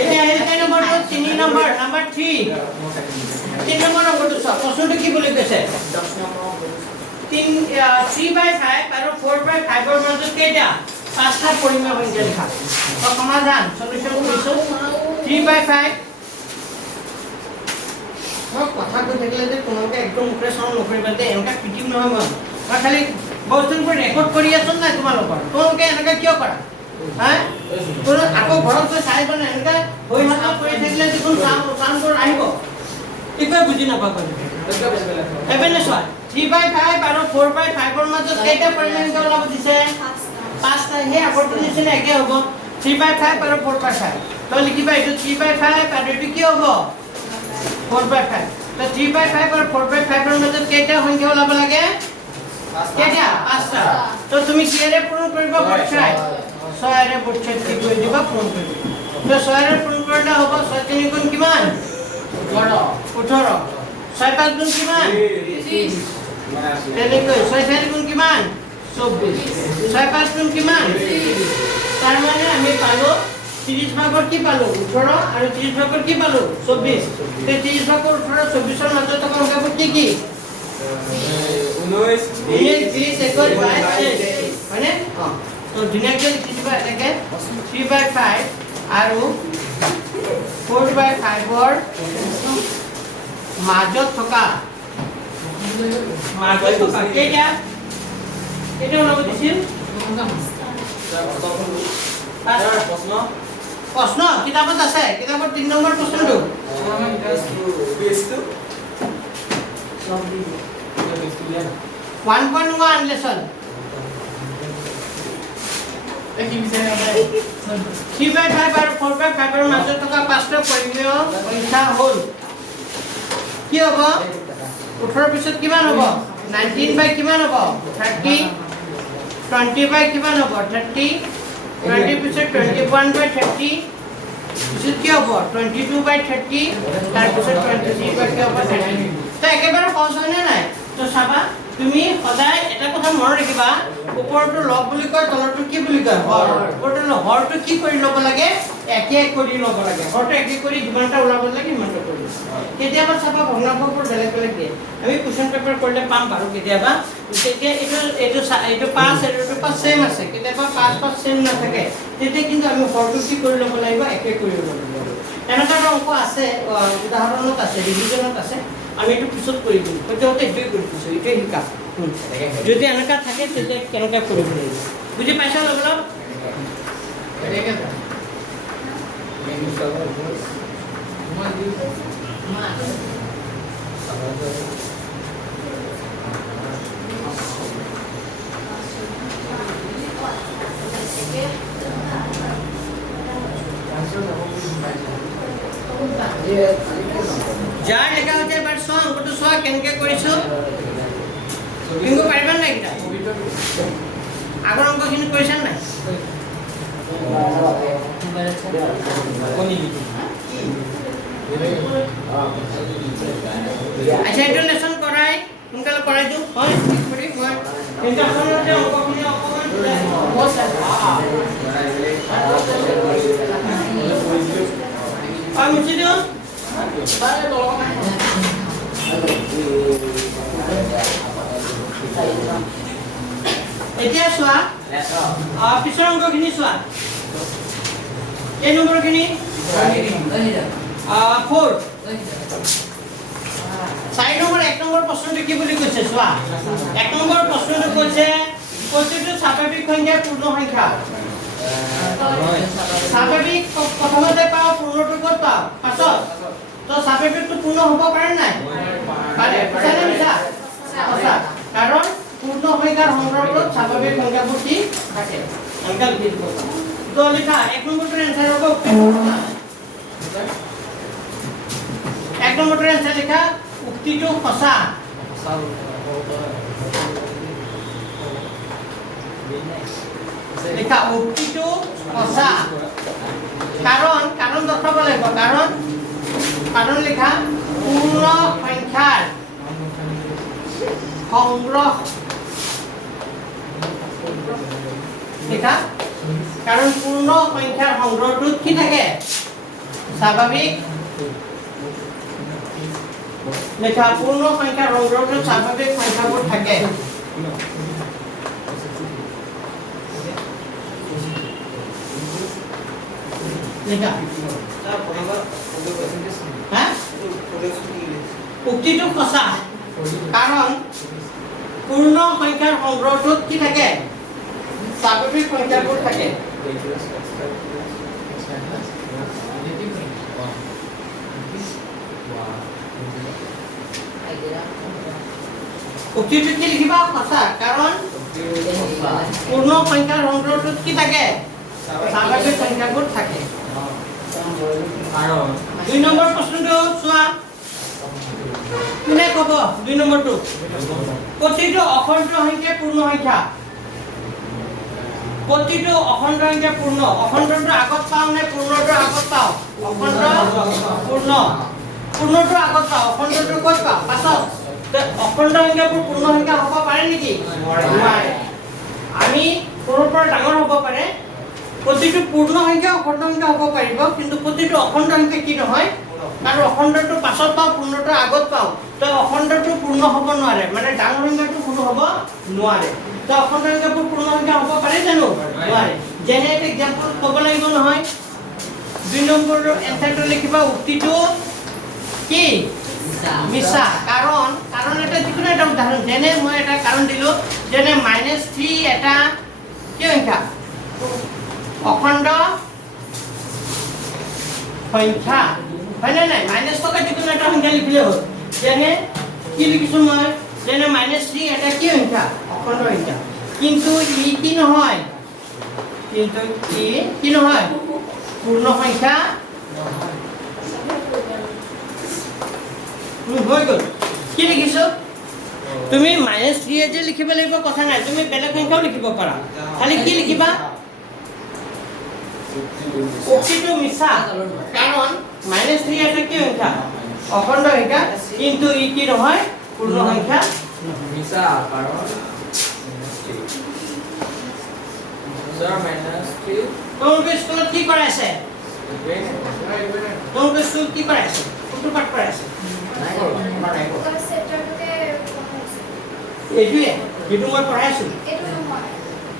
এতিয়া আহিল কেই নম্বৰটো 3 নম্বৰ নাম্বাৰ 3 নম্বৰ অংকটো চোৱা প্ৰশ্নটো কি বুলি কৈছে 3/5 আৰু 4/5 ৰ মাজত কেইটা পাঁচটা পৰিমেয় সংখ্যা লিখা তো সমাধান সলিউশন কৰিছো 3/5 মই কথা কৈ থাকিলে যে তোমালোকে একদম মুখে চাউন নকৰিবা যে এনেকা পিটিম নহয় মই খালি বস্তুবোৰ ৰেকৰ্ড কৰি আছো না তোমালোকৰ তোমালোকে এনেকা কিয় কৰা হা কোনো আকৌ ঘৰত গৈ চাই বনে এনেকা হৈ হাতা কৰি থাকিলে দেখোন চাউনবোৰ আহিব একো বুজি নাপাব এবেনে চোৱা 3/5 আৰু 4/5 ৰ মাজত কেইটা পৰিমাণ ওলাব দিছে পাঁচটা হে আগৰটো নিচিনা একে হ'ব 3/5 আৰু 4/5 তো লিখিবা এইটো 3/5 আৰু এইটো কি হ'ব 4/5 তো 3/5 আৰু 4/5 ৰ মাজত কেইটা সংখ্যা ওলাব লাগে কেইটা পাঁচটা তো তুমি কিহেৰে পূৰণ কৰিবা বৰ্ষাই 6 এৰে বৰ্ষাই কি কৰি দিবা পূৰণ কৰিবা তো 6 এৰে পূৰণ কৰিলে হ'ব 6 3 গুণ কিমান 18 6 5 গুণ কিমান 30 তেনেকৈ 6 4 গুণ কিমান 24 6 5 গুণ কিমান 30 তাৰ মানে আমি পালো 30 ভাগৰ কি পালো 18 আৰু 30 ভাগৰ কি পালো 24 তে 30 ভাগৰ 18 24 ৰ মাজত থকা সংখ্যাবোৰ কি কি 19 20 21 22 হয়নে তো ধুনীয়াকৈ লিখিবা এটাকে 3/5 আৰু 4/5 ৰ মাজত থকা কেইটা এটা ওলাব দিছিল প্ৰশ্ন কিতাপত আছে কিতাপত 3 নম্বৰ প্ৰশ্নটো 1.1 লেসন 3/5 আৰু 4/5 ৰ মাজত থকা পাঁচটা পৰিমেয় সংখ্যা হ'ল কি হ'ব 18 পিছত কিমান হ'ব 19 বাই কিমান হ'ব 30 20 বাই কিমান হ'ব 30 20 পিছত 21 বাই 30 পিছত কি হ'ব 22 বাই 30 তাৰ পিছত 23 বাই কি হ'ব 30 তো একেবাৰে সহজ হয় নাই তো চাবা তুমি সদায় এটা কথা মনত ৰাখিবা ওপৰটো লগ বুলি কয় তলটো কি বুলি কয় হৰ ওপৰটো হৰটো কি কৰি ল'ব লাগে একে কৰি ল'ব লাগে হৰটো একে কৰি যিমানটা ওলাব লাগে সিমানটা কৰি কেতিয়াবা চাবা ভগ্নাংশবোৰ বেলেগ বেলেগ দিয়ে আমি কোৱেশ্চন পেপাৰ কৰিলে পাম বাৰু কেতিয়াবা তেতিয়া এইটো 5 আৰু এইটো 5 সেম আছে কেতিয়াবা 5 সেম নাথাকে তেতিয়া কিন্তু আমি হৰটো কি কৰি ল'ব লাগিব একে কৰি ল'ব লাগিব এনেকুৱা অংক আছে উদাহৰণত আছে ৰিভিজনত আছে আমি এইটো পিছত কৰি দিম হয়তো এইটোৱে কৰি দিছোঁ এইটোৱে শিকা যদি এনেকুৱা থাকে তেতিয়া কেনেকৈ কৰিব লাগিব বুজি পাইছা অলপ অলপ যাৰ লেখা হৈছে এবাৰ চোৱা অংকটো চোৱা কেনেকৈ কৰিছোঁ কিন্তু পাৰিবা নাই কিটা আগৰ অংকখিনি কৰিছা নাই আচ্ছা এইটো লেসন কৰাই সোনকালে কৰাই দিওঁ হয় মই কিন্তু আপোনালোকে অংকখিনি অকণমান মুচি দিওঁ এতিয়া চোৱা পিছৰ অংকখিনি চোৱা এই নম্বৰখিনি 4 4 নম্বৰ 1 নম্বৰ প্ৰশ্নটো কি বুলি কৈছে চোৱা 1 নম্বৰ প্ৰশ্নটো কৈছে প্ৰতিটো স্বাভাৱিক সংখ্যা পূৰ্ণ সংখ্যা স্বাভাৱিক প্ৰথমতে পাওঁ পূৰ্ণটো ক'ত পাওঁ পাছত তো স্বাভাৱিকটো পূৰ্ণ হ'ব পাৰে নাই পাৰে সঁচা নে মিছা সঁচা কাৰণ পূৰ্ণ সংখ্যাৰ সংগ্ৰহত স্বাভাৱিক সংখ্যাবোৰ কি থাকে সংখ্যা লিখি দিব তো লিখা 1 নম্বৰটোৰ এনসাৰ হ'ব 1 নম্বৰটোৰ এনসাৰ লিখা উক্তিটো সঁচা লিখা উক্তিটো সঁচা কাৰণ কাৰণ লিখা পূৰ্ণ সংখ্যাৰ সংগ্ৰহ লিখা কাৰণ পূৰ্ণ সংখ্যাৰ সংগ্ৰহটোত কি থাকে স্বাভাৱিক লিখা পূৰ্ণ সংখ্যাৰ সংগ্ৰহটোত স্বাভাৱিক সংখ্যাবোৰ থাকে লিখা উক্তিটো সঁচা কাৰণ পূৰ্ণ সংখ্যাৰ সংগ্ৰহটোত কি থাকে স্বাভাৱিক সংখ্যাবোৰ থাকে উক্তিটো কি লিখিবা সঁচা কাৰণ পূৰ্ণ সংখ্যাৰ সংগ্ৰহটোত কি থাকে স্বাভাৱিক সংখ্যাবোৰ থাকে কাৰণ 2 নম্বৰ প্ৰশ্নটো চোৱা কোনে ক'ব 2 নম্বৰটো প্ৰতিটো অখণ্ড সংখ্যা পূৰ্ণ সংখ্যা প্ৰতিটো অখণ্ড সংখ্যা পূৰ্ণ অখণ্ডটো আগত পাও নে পূৰ্ণটো আগত পাও অখণ্ড পূৰ্ণ পূৰ্ণটো আগত পাও অখণ্ডটো ক'ত পাও পাছত অখণ্ড সংখ্যাবোৰ পূৰ্ণ সংখ্যা হ'ব পাৰে নেকি নোৱাৰে আমি সৰুৰ পৰা ডাঙৰ হ'ব পাৰে প্ৰতিটো পূৰ্ণ সংখ্যা অখণ্ড সংখ্যা হ'ব পাৰিব কিন্তু প্ৰতিটো অখণ্ড সংখ্যা কি নহয় আৰু অখণ্ডটো পাছত পাও পূৰ্ণটো আগত পাও তো অখণ্ডটো পূৰ্ণ হ'ব নোৱাৰে মানে ডাঙৰ সংখ্যাটো পূৰ্ণ হ'ব নোৱাৰে তো অখণ্ড সংখ্যাবোৰ পূৰ্ণ সংখ্যা হ'ব পাৰে জানো নোৱাৰে যেনে এটা এক্সাম্পল ক'ব লাগিব নহয় 2 নম্বৰৰ এনসাৰটো লিখিবা উক্তিটো কি মিছা কাৰণ এটা যিকোনো এটা উদাহৰণ যেনে মই এটা কাৰণ দিলো যেনে -3 এটা কি সংখ্যা অখণ্ড সংখ্যা হয় নাই মাইনাস থকা যিকোনো এটা সংখ্যা লিখিলে হ'ল যেনে কি লিখিছো মই যেনে -3 এটা কি সংখ্যা অখণ্ড সংখ্যা কিন্তু ই কি নহয় পূৰ্ণ সংখ্যা হৈ গ'ল কি লিখিছো তুমি -3 যে লিখিব লাগিব কথা নাই তুমি বেলেগ সংখ্যাও লিখিব পাৰা খালি কি লিখিবা উক্তিটো মিছা কাৰণ -3 এটা কি সংখ্যা অখণ্ড সংখ্যা কিন্তু ই কি নহয় পূৰ্ণ সংখ্যা মিছা কাৰণ তোমালোকে স্কুলত কি কৰাই আছে তোমালোকে স্কুলত কি কৰাই আছে কোনটো পাঠ কৰাই আছে এইটোৱে যিটো মই পঢ়াই আছো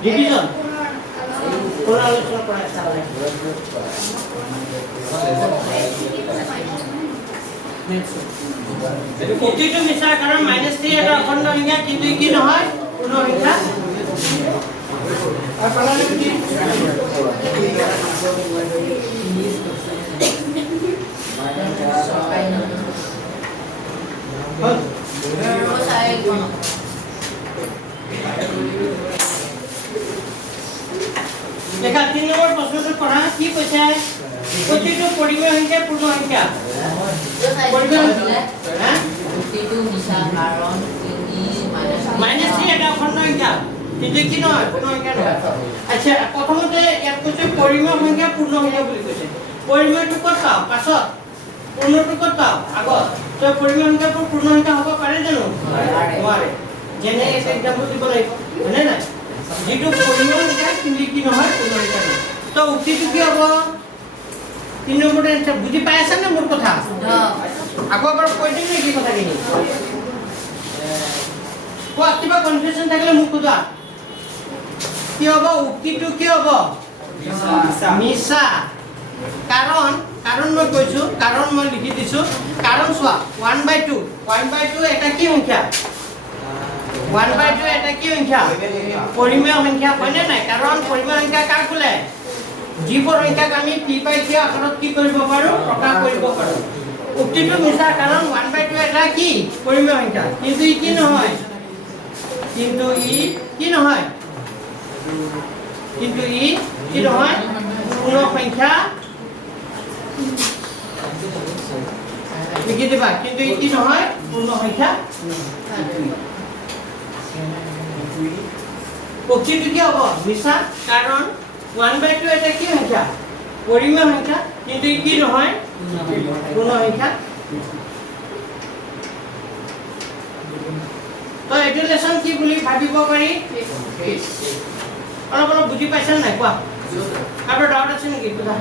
ডিভিজন পুনৰালোচনা কৰাই আছে উক্তিটো মিছা কাৰণ -3 এটা অখণ্ড সংখ্যা কিন্তু ই কি নহয় পূৰ্ণ সংখ্যা আৰ পালালে কি দেখা 3 নম্বৰ প্ৰশ্নটো পঢ়া কি কৈছে প্ৰতিটো পৰিমেয় সংখ্যা পূৰ্ণ সংখ্যা উক্তিটো মিছা কাৰণ -3 এটা অখণ্ড সংখ্যা কিন্তু কি নহয় পূৰ্ণ সংখ্যা নহয় আচ্ছা প্ৰথমতে ইয়াত কৈছে পৰিমেয় সংখ্যা পূৰ্ণ সংখ্যা বুলি কৈছে পৰিমেয়টো ক'ত পাও পাছত পূৰ্ণটো ক'ত পাও আগত তো পৰিমেয় সংখ্যাবোৰ পূৰ্ণ সংখ্যা হ'ব পাৰে জানো নোৱাৰে যেনে এটা এক্সাম্পল দিব লাগিব হয়নে নাই যেটো পৰিমেয় সংখ্যা কিন্তু কি নহয় পূৰ্ণ সংখ্যা নহয় তো উক্তিটো কি হ'ব 3 নম্বৰ এনসাৰ বুজি পাই আছা না মোৰ কথা আকৌ এবাৰ কৈ দিম নেকি কথাখিনি কোৱা কিবা কনফিউজন থাকিলে মোক কোৱা কি হ'ব উক্তিটো কি হ'ব মিছা কাৰণ মই কৈছো কাৰণ মই লিখি দিছো কাৰণ চোৱা 1/2 এটা কি সংখ্যা 1/2 এটা কি সংখ্যা পৰিমেয় সংখ্যা হয়নে নাই কাৰণ পৰিমেয় সংখ্যা কাক বোলে যিবোৰ সংখ্যাক আমি p/q আকাৰত কি কৰিব পাৰো প্ৰকাশ কৰিব পাৰো উক্তিটো মিছা কাৰণ 1/2 এটা কি পৰিমেয় সংখ্যা কিন্তু ই কি নহয় পূৰ্ণ সংখ্যা লিখি দিবা কিন্তু ই কি নহয় পূৰ্ণ সংখ্যা উক্তিটো কি হ'ব মিছা কাৰণ 1/2 এটা কি সংখ্যা পৰিমেয় সংখ্যা কিন্তু ই কি নহয় পূৰ্ণ সংখ্যা তো এইটো লেসন কি বুলি ভাবিব পাৰি অলপ অলপ বুজি পাইছা নাই কোৱা আপোনাৰ ডাউট আছে নেকি বুজা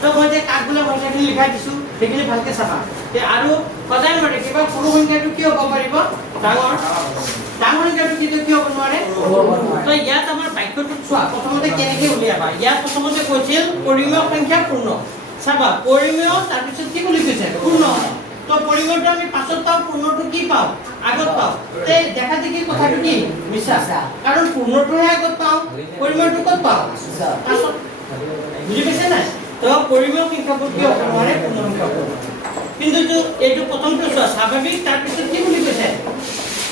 তো মই যে কাকবোলা সংখ্যাখিনি লিখাই দিছো সেইখিনি ভালকে চাবা আৰু সদায় মতে কিবা সৰু সংখ্যাটো কি হ'ব পাৰিব ডাঙৰ সংখ্যাটো কি হ'ব নোৱাৰে তো ইয়াত আমাৰ বাক্যটো চোৱা প্ৰথমতে কেনেকৈ উলিয়াবা ইয়াত প্ৰথমতে কৈছিল পৰিমেয় সংখ্যা পূৰ্ণ চাবা পৰিমেয় তাৰপিছত কি বুলি কৈছে পূৰ্ণ তো পৰিমেয়টো আমি পাছত পাওঁ পূৰ্ণটো কি পাওঁ আগত পাওঁ তে দেখা দেখি কথাটো কি মিছা কাৰণ পূৰ্ণটোহে আগত পাওঁ পৰিমেয়টো ক'ত পাওঁ পাছত বুজি পাইছে নাই তো পৰিমেয় সংখ্যাবোৰ কি হ'ব নোৱাৰে পূৰ্ণ সংখ্যা হ'ব কিন্তু এইটো প্ৰথমটো চোৱা স্বাভাৱিক তাৰপিছত কি বুলি কৈছে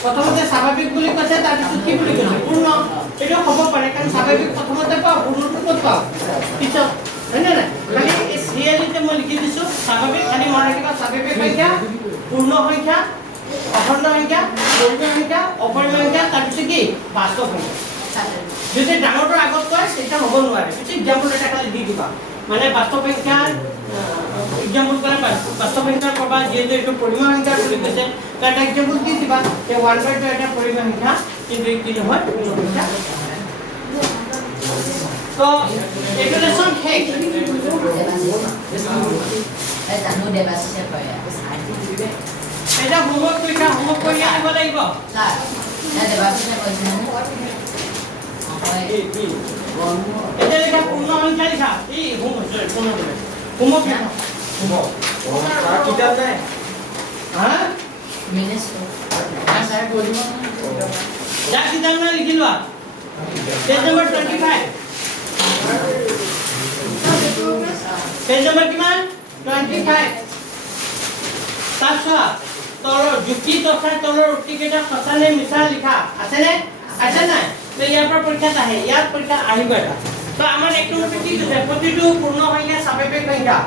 প্ৰথমতে স্বাভাৱিক বুলি কৈছে তাৰপিছত কি বুলি কৈছে পূৰ্ণ এইটো হ'ব পাৰে কাৰণ স্বাভাৱিক প্ৰথমতে পাওঁ পূৰ্ণটো ক'ত পাওঁ পিছত হয় না খালি এই সিৰিয়ালিতে মই লিখি দিছো স্বাভাৱিক খালি মনত ৰাখিবা স্বাভাৱিক সংখ্যা পূৰ্ণ সংখ্যা অখণ্ড সংখ্যা পৰিমেয় সংখ্যা অপৰিমেয় সংখ্যা তাৰপিছত কি বাস্তৱ সংখ্যা যদি ডাঙৰটোৰ আগত কয় তেতিয়া হ'ব নোৱাৰে কিছু এক্সাম্পল এটা খালি দি দিবা মানে বাস্তৱ সংখ্যাৰ এক্সাম্পল কৰে বাস্তৱ সংখ্যাৰ ক'বা যিহেতু এইটো পৰিমেয় সংখ্যা বুলি কৈছে তাৰ এটা এক্সাম্পল দি দিবা যে 1/2 এটা পৰিমেয় সংখ্যা কিন্তু এই কি নহয় পূৰ্ণ সংখ্যা তো এইটো লেসন শেষ জানো দেৱাশিষে কয় এটা হোমৱৰ্ক কৰি আনিব লাগিব ছাৰ দেৱাশিষে কৈছে এটা লিখা পূৰ্ণ সংখ্যা লিখা এই হোমৱৰ্ক লিখা কিতাপ নাই হা মিনিষ্টাৰ ছাৰ কৰিব যা কিতাপ না লিখি লোৱা পেজ নম্বৰ 25 পেজ নম্বৰ কিমান 25 তাৰপিছত তলৰ যুক্তি তথা তলৰ উক্তিকেইটা সঁচা নে মিছা লিখা আছেনে আছে নাই তো ইয়াৰ পৰা পৰীক্ষাত আহে ইয়াত পৰীক্ষা আহিব এটা তো আমাৰ এক নম্বৰটো কি কৈছে প্ৰতিটো পূৰ্ণ সংখ্যা স্বাভাৱিক সংখ্যা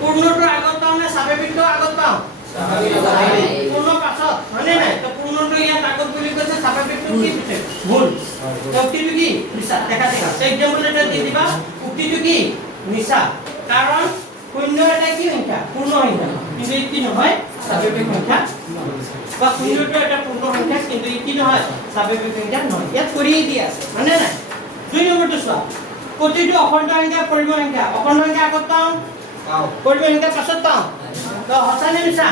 পূৰ্ণটোৰ আগত পাওঁ নে স্বাভাৱিকটো আগত পাওঁ পূৰ্ণ পাছত হয়নে নাই তো পূৰ্ণটো ইয়াত আগত বুলি কৈছে স্বাভাৱিকটো কি কৈছে ভুল উক্তিটো কি মিছা দেখা এক্সাম্পল এটা দি দিবা উক্তিটো কি মিছা কাৰণ শূন্য এটা কি সংখ্যা পূৰ্ণ সংখ্যা কিন্তু ই কি নহয় স্বাভাৱিক সংখ্যা বা শূন্যটো এটা পূৰ্ণ সংখ্যা কিন্তু ই কি নহয় স্বাভাৱিক সংখ্যা নহয় ইয়াত কৰিয়ে দি আছে হয়নে নাই দুই নম্বৰটো চোৱা প্ৰতিটো অখণ্ড সংখ্যা পৰিমেয় সংখ্যা অখণ্ড সংখ্যা আগত পাওঁ পৰিমেয় সংখ্যা পাছত পাওঁ তো সঁচা নে মিছা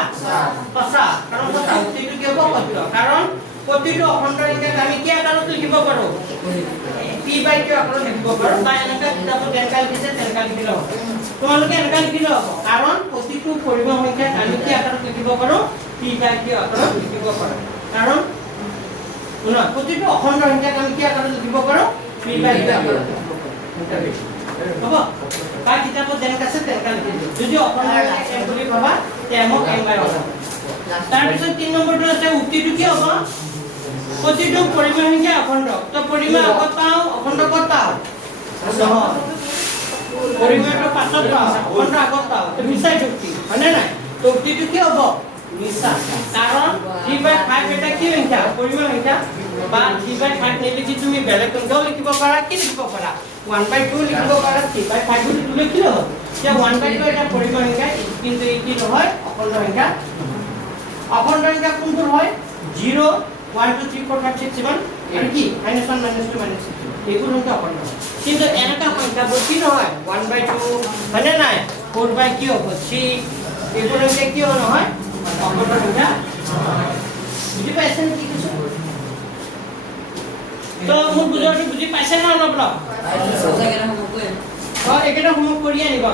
সঁচা কাৰণ সঁচা উক্তিটো কি হ'ব সত্য কাৰণ প্ৰতিটো অখণ্ড সংখ্যাক আমি কি আকাৰত লিখিব পাৰোঁ p/q আকাৰত লিখিব পাৰোঁ বা এনেকা কিতাপত এনেকা লিখিছে তেনেকা লিখিলে হ'ব তোমালোকে এনেকা লিখিলে হ'ব কাৰণ প্ৰতিটো পৰিমেয় সংখ্যাক আমি কি আকাৰত লিখিব পাৰোঁ p/q আকাৰত লিখিব পাৰোঁ কাৰণ শুনা প্ৰতিটো অখণ্ড সংখ্যাক আমি কি আকাৰত লিখিব পাৰোঁ p/q আকাৰত হ'ব বা কিতাপত যেনেকা আছে তেনেকা লিখি দিওঁ যদি অখণ্ড সংখ্যাক m বুলি ভাবা তে মোক m/1 তাৰপিছত 3 নম্বৰটো আছে উক্তিটো কি হ'ব প্ৰতিটো পৰিমেয় সংখ্যা অখণ্ড তো পৰিমেয় আগত পাওঁ অখণ্ড ক'ত পাওঁ নহয় পৰিমেয়টো পাছত পাওঁ অখণ্ড আগত পাওঁ তো মিছা যুক্তি হয়নে নাই তো উক্তিটো কি হ'ব মিছা কাৰণ 3/5 এটা কি সংখ্যা পৰিমেয় সংখ্যা বা 3/5 নিলিখি তুমি বেলেগ সংখ্যাও লিখিব পাৰা কি লিখিব পাৰা 1/2 লিখিব পাৰা 3/5 বুলি লিখিলে হ'ল যে 1/2 এটা পৰিমেয় সংখ্যা কিন্তু ই কি নহয় অখণ্ড সংখ্যা অখণ্ড সংখ্যা কোনটো হয় 0 1 2 3 4 5 6 7 আৰু কি -1 -2 -6 এইবোৰ সংখ্যা অখণ্ড কিন্তু এনেকা সংখ্যাবোৰ কি নহয় 1/2 হয়নে নাই 4/q হ'ব 3 এইবোৰ সংখ্যা কি নহয় অখণ্ড সংখ্যা বুজি পাইছেন কি কৈছো তো মোৰ বুজাটো বুজি পাইছে না অলপ অলপ একেটা হোমৱৰ্ক কৰি আনিবা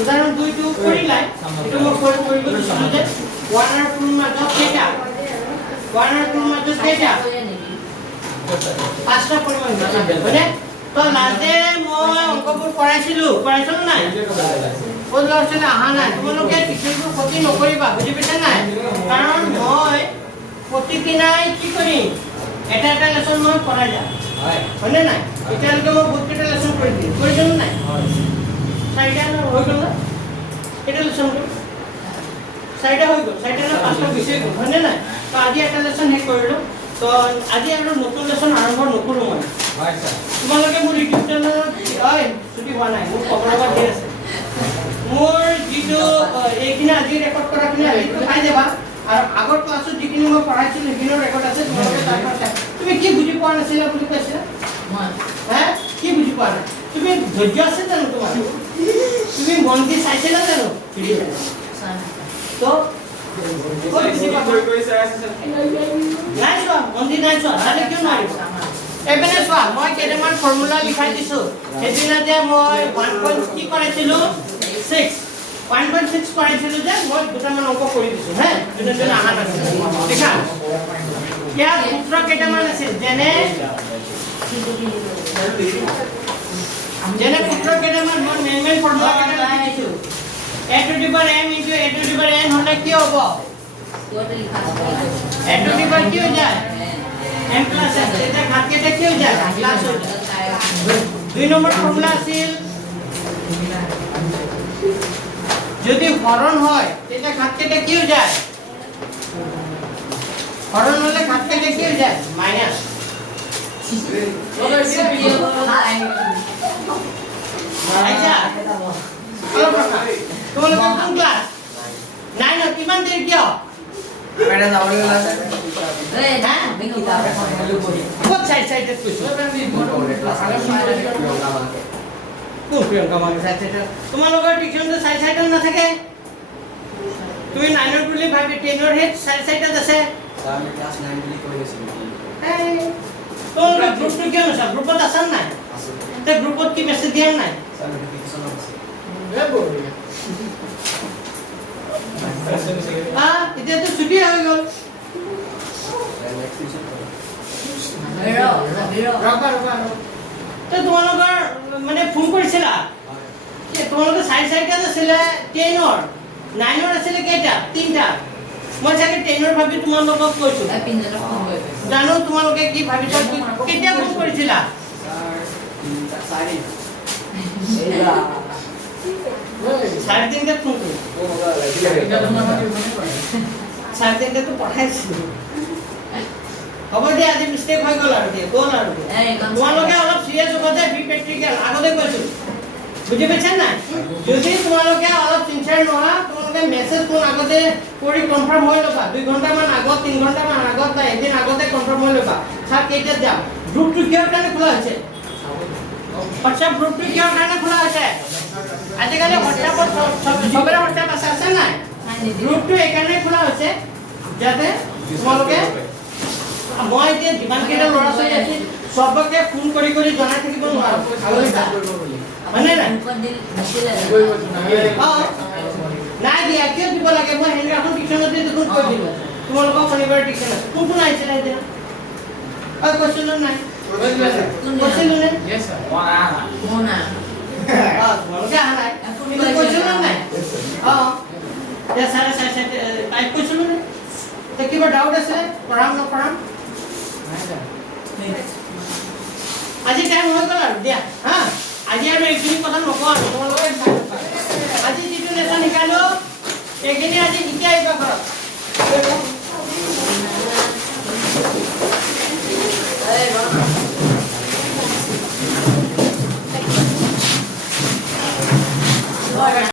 উদাহৰণ 2 টো কৰিলাই এটো মই কৰিব দিছিলো যে 1 আৰু 2 মাজত কেইটা 1 আৰু 2 মাজত কেইটা পাঁচটা পৰিমাণ হয়নে তো লাজে মই অংকবোৰ কৰাইছিলো নাই ওলাইছিল আহা নাই তোমালোকে টিচাৰবোৰ ক্ষতি নকৰিবা বুজি পাইছা নাই কাৰণ মই প্ৰতিদিনাই কি কৰিম এটা এটা লেসন মই কৰাই যাম হয়নে নাই এতিয়ালৈকে মই বহুত কেইটা লেসন কৰি দিম কৰিছো নাই চাৰিটা হৈ গ'ল না এটা লেসন চাৰিটা হৈ গ'ল চাৰিটা না পাঁচটা বেছি গ'ল হয়নে নাই তো আজি এটা লেসন শেষ কৰিলো তো আজি আৰু নতুন লেসন আৰম্ভ নকৰো মই হয় স্যাৰ তোমালোকে মোৰ ইউটিউব চেনেলত ঐ ছুটি হোৱা নাই মোৰ খবৰ লগা দি আছে মোৰ যিটো এইখিনি আজি ৰেকৰ্ড কৰাখিনি এইটো পাই যাবা আৰু আগৰ ক্লাছত যিখিনি মই পঢ়াইছিলোঁ সেইখিনিৰ ৰেকৰ্ড আছে তোমালোকে তাৰ পৰা চাই তুমি কি বুজি পোৱা নাছিলা বুলি কৈছিলা মই হে কি বুজি পোৱা নাই তুমি ধৈৰ্য আছে জানো তোমাৰ তুমি মন দি চাইছিলা জানো চোৱা নাই। তো কৈ চাই আছে স্যাৰ নাই চোৱা মন দি নাই চোৱা তাহলে কিয় নোৱাৰিব চোৱা নাই। এইপিনে চোৱা মই কেইটামান ফৰ্মুলা লিখাই দিছোঁ সেইদিনা যে মই 1.6 কি কৰাইছিলোঁ 6 1.6 কৰাইছিলোঁ যে মই দুটামান অংক কৰি দিছোঁ হে যোনে অহা নাছিল দেখা ইয়াত সূত্ৰ কেইটামান আছিল যেনে সূত্ৰ কেইটামান মই মেইন ফৰ্মুলা কেইটামান লিখিছোঁ a to the power m into a to the power n হ'লে কি হ'ব কিয়তে লিখা আছে? a to the power কি হৈ যায় m plus n এটা ঘাত কেইটা কি হৈ যায় প্লাস হৈ যায় দুই নম্বৰ ফৰ্মুলা আছিল যদি হৰণ হয় তেতিয়া ঘাত কেইটা কি হৈ যায় হৰণ হ'লে ঘাত কেইটা কি হৈ যায় মাইনাস আচ্ছা অলপ ৰখা তোমালোকে কোন ক্লাছ 9 কিমান দেৰি কিয় মেডাম যাবলৈ লাগে এই না আমি কিতাপ এখন ক'ত চাইডত কৈছো কোন প্ৰিয়ংকা মানে চাইডত তোমালোকৰ টিউচনটো চাইডত নাথাকে তুমি 9 বুলি ভাবি 10 হেড চাইডত আছে স্যার আমি ক্লাস 9 বুলি কৈ আছিলো তোমালোকে গ্ৰুপটো কিয় নাছা গ্ৰুপত আছা নাই আছে তে গ্ৰুপত কি মেছেজ দিয়া নাই স্যাৰ নোটিফিকেশন আছে এতিয়াতো ছুটি হৈ গ'ল নেক্সট টিউশন ৰবা তো তোমালোকৰ মানে ফোন কৰিছিলা তোমালোকে চাইডত আছিলে 10ৰ 9ৰ আছিলে কেইটা তিনটা মই চাগে 10ৰ ভাবি তোমালোকক কৈছো এই পিনজনৰ ফোন কৰি পাইছে। জানো তোমালোকে কি ভাবিছা কেতিয়া ফোন কৰিছিলা স্যাৰ 3 চাৰে তিনটাত ফোন কৰিছো চাৰে তিনটাতো পঠাইছিলো হ'ব দিয়া আজি মিষ্টেক হৈ গ'ল আৰু দিয়া গ'ল আৰু দিয়া। এই এইখন তোমালোকে অলপ চিৰিয়াছ হ'ব যে বি প্ৰেক্টিকেল আগতে কৈছো বুজি পাইছা নাই যদি তোমালোকে অলপ চিনচিয়াৰ নোহোৱা তোমালোকে মেছেজ ফোন আগতে কৰি কনফাৰ্ম হৈ ল'বা 2 ঘণ্টামান আগত 3 ঘণ্টামান আগত বা এদিন আগতে কনফাৰ্ম হৈ ল'বা ছাৰ কেইটাত যাম গ্ৰুপটো কিহৰ কাৰণে খোলা হৈছে হোৱাটছআপ গ্ৰুপটো কিহৰ কাৰণে খোলা হৈছে আজিকালি হোৱাটছআপত চবৰে হোৱাটছআপ আছে নাই নাই নিদিয়ে। গ্ৰুপটো এইকাৰণে খোলা হৈছে যাতে তোমালোকে মই এতিয়া যিমানকেইটা ল'ৰা ছোৱালী আছে চবকে ফোন কৰি কৰি জনাই থাকিব নোৱাৰো হয়নে নাই গ্ৰুপত দিল দিছিলে। নাই দিয়া কিয় দিব লাগে মই হেৰিখন টিউচনতে দেখোন কৈ দিলোঁ তোমালোকৰ শনিবাৰ টিউচন আছে কোনটো নাহিছিলে এতিয়া কৈছিলো নাই কৈছিলো নে মোৰ না। তোমালোকে অহা নাই কিন্তু কৈছিলো নাই এতিয়া চাৰে চাই তাইক কৈছিলো নে এতিয়া কিবা ডাউট আছে পঢ়াম নপঢ়াম আজি টাইম হৈ গ'ল আৰু দিয়া হা আজি আৰু এইখিনি কথা নকওঁ আৰু তোমালোকে আজি যিটো লেচন শিকালো এইখিনি আজি শিকাই আহিবা ঘৰত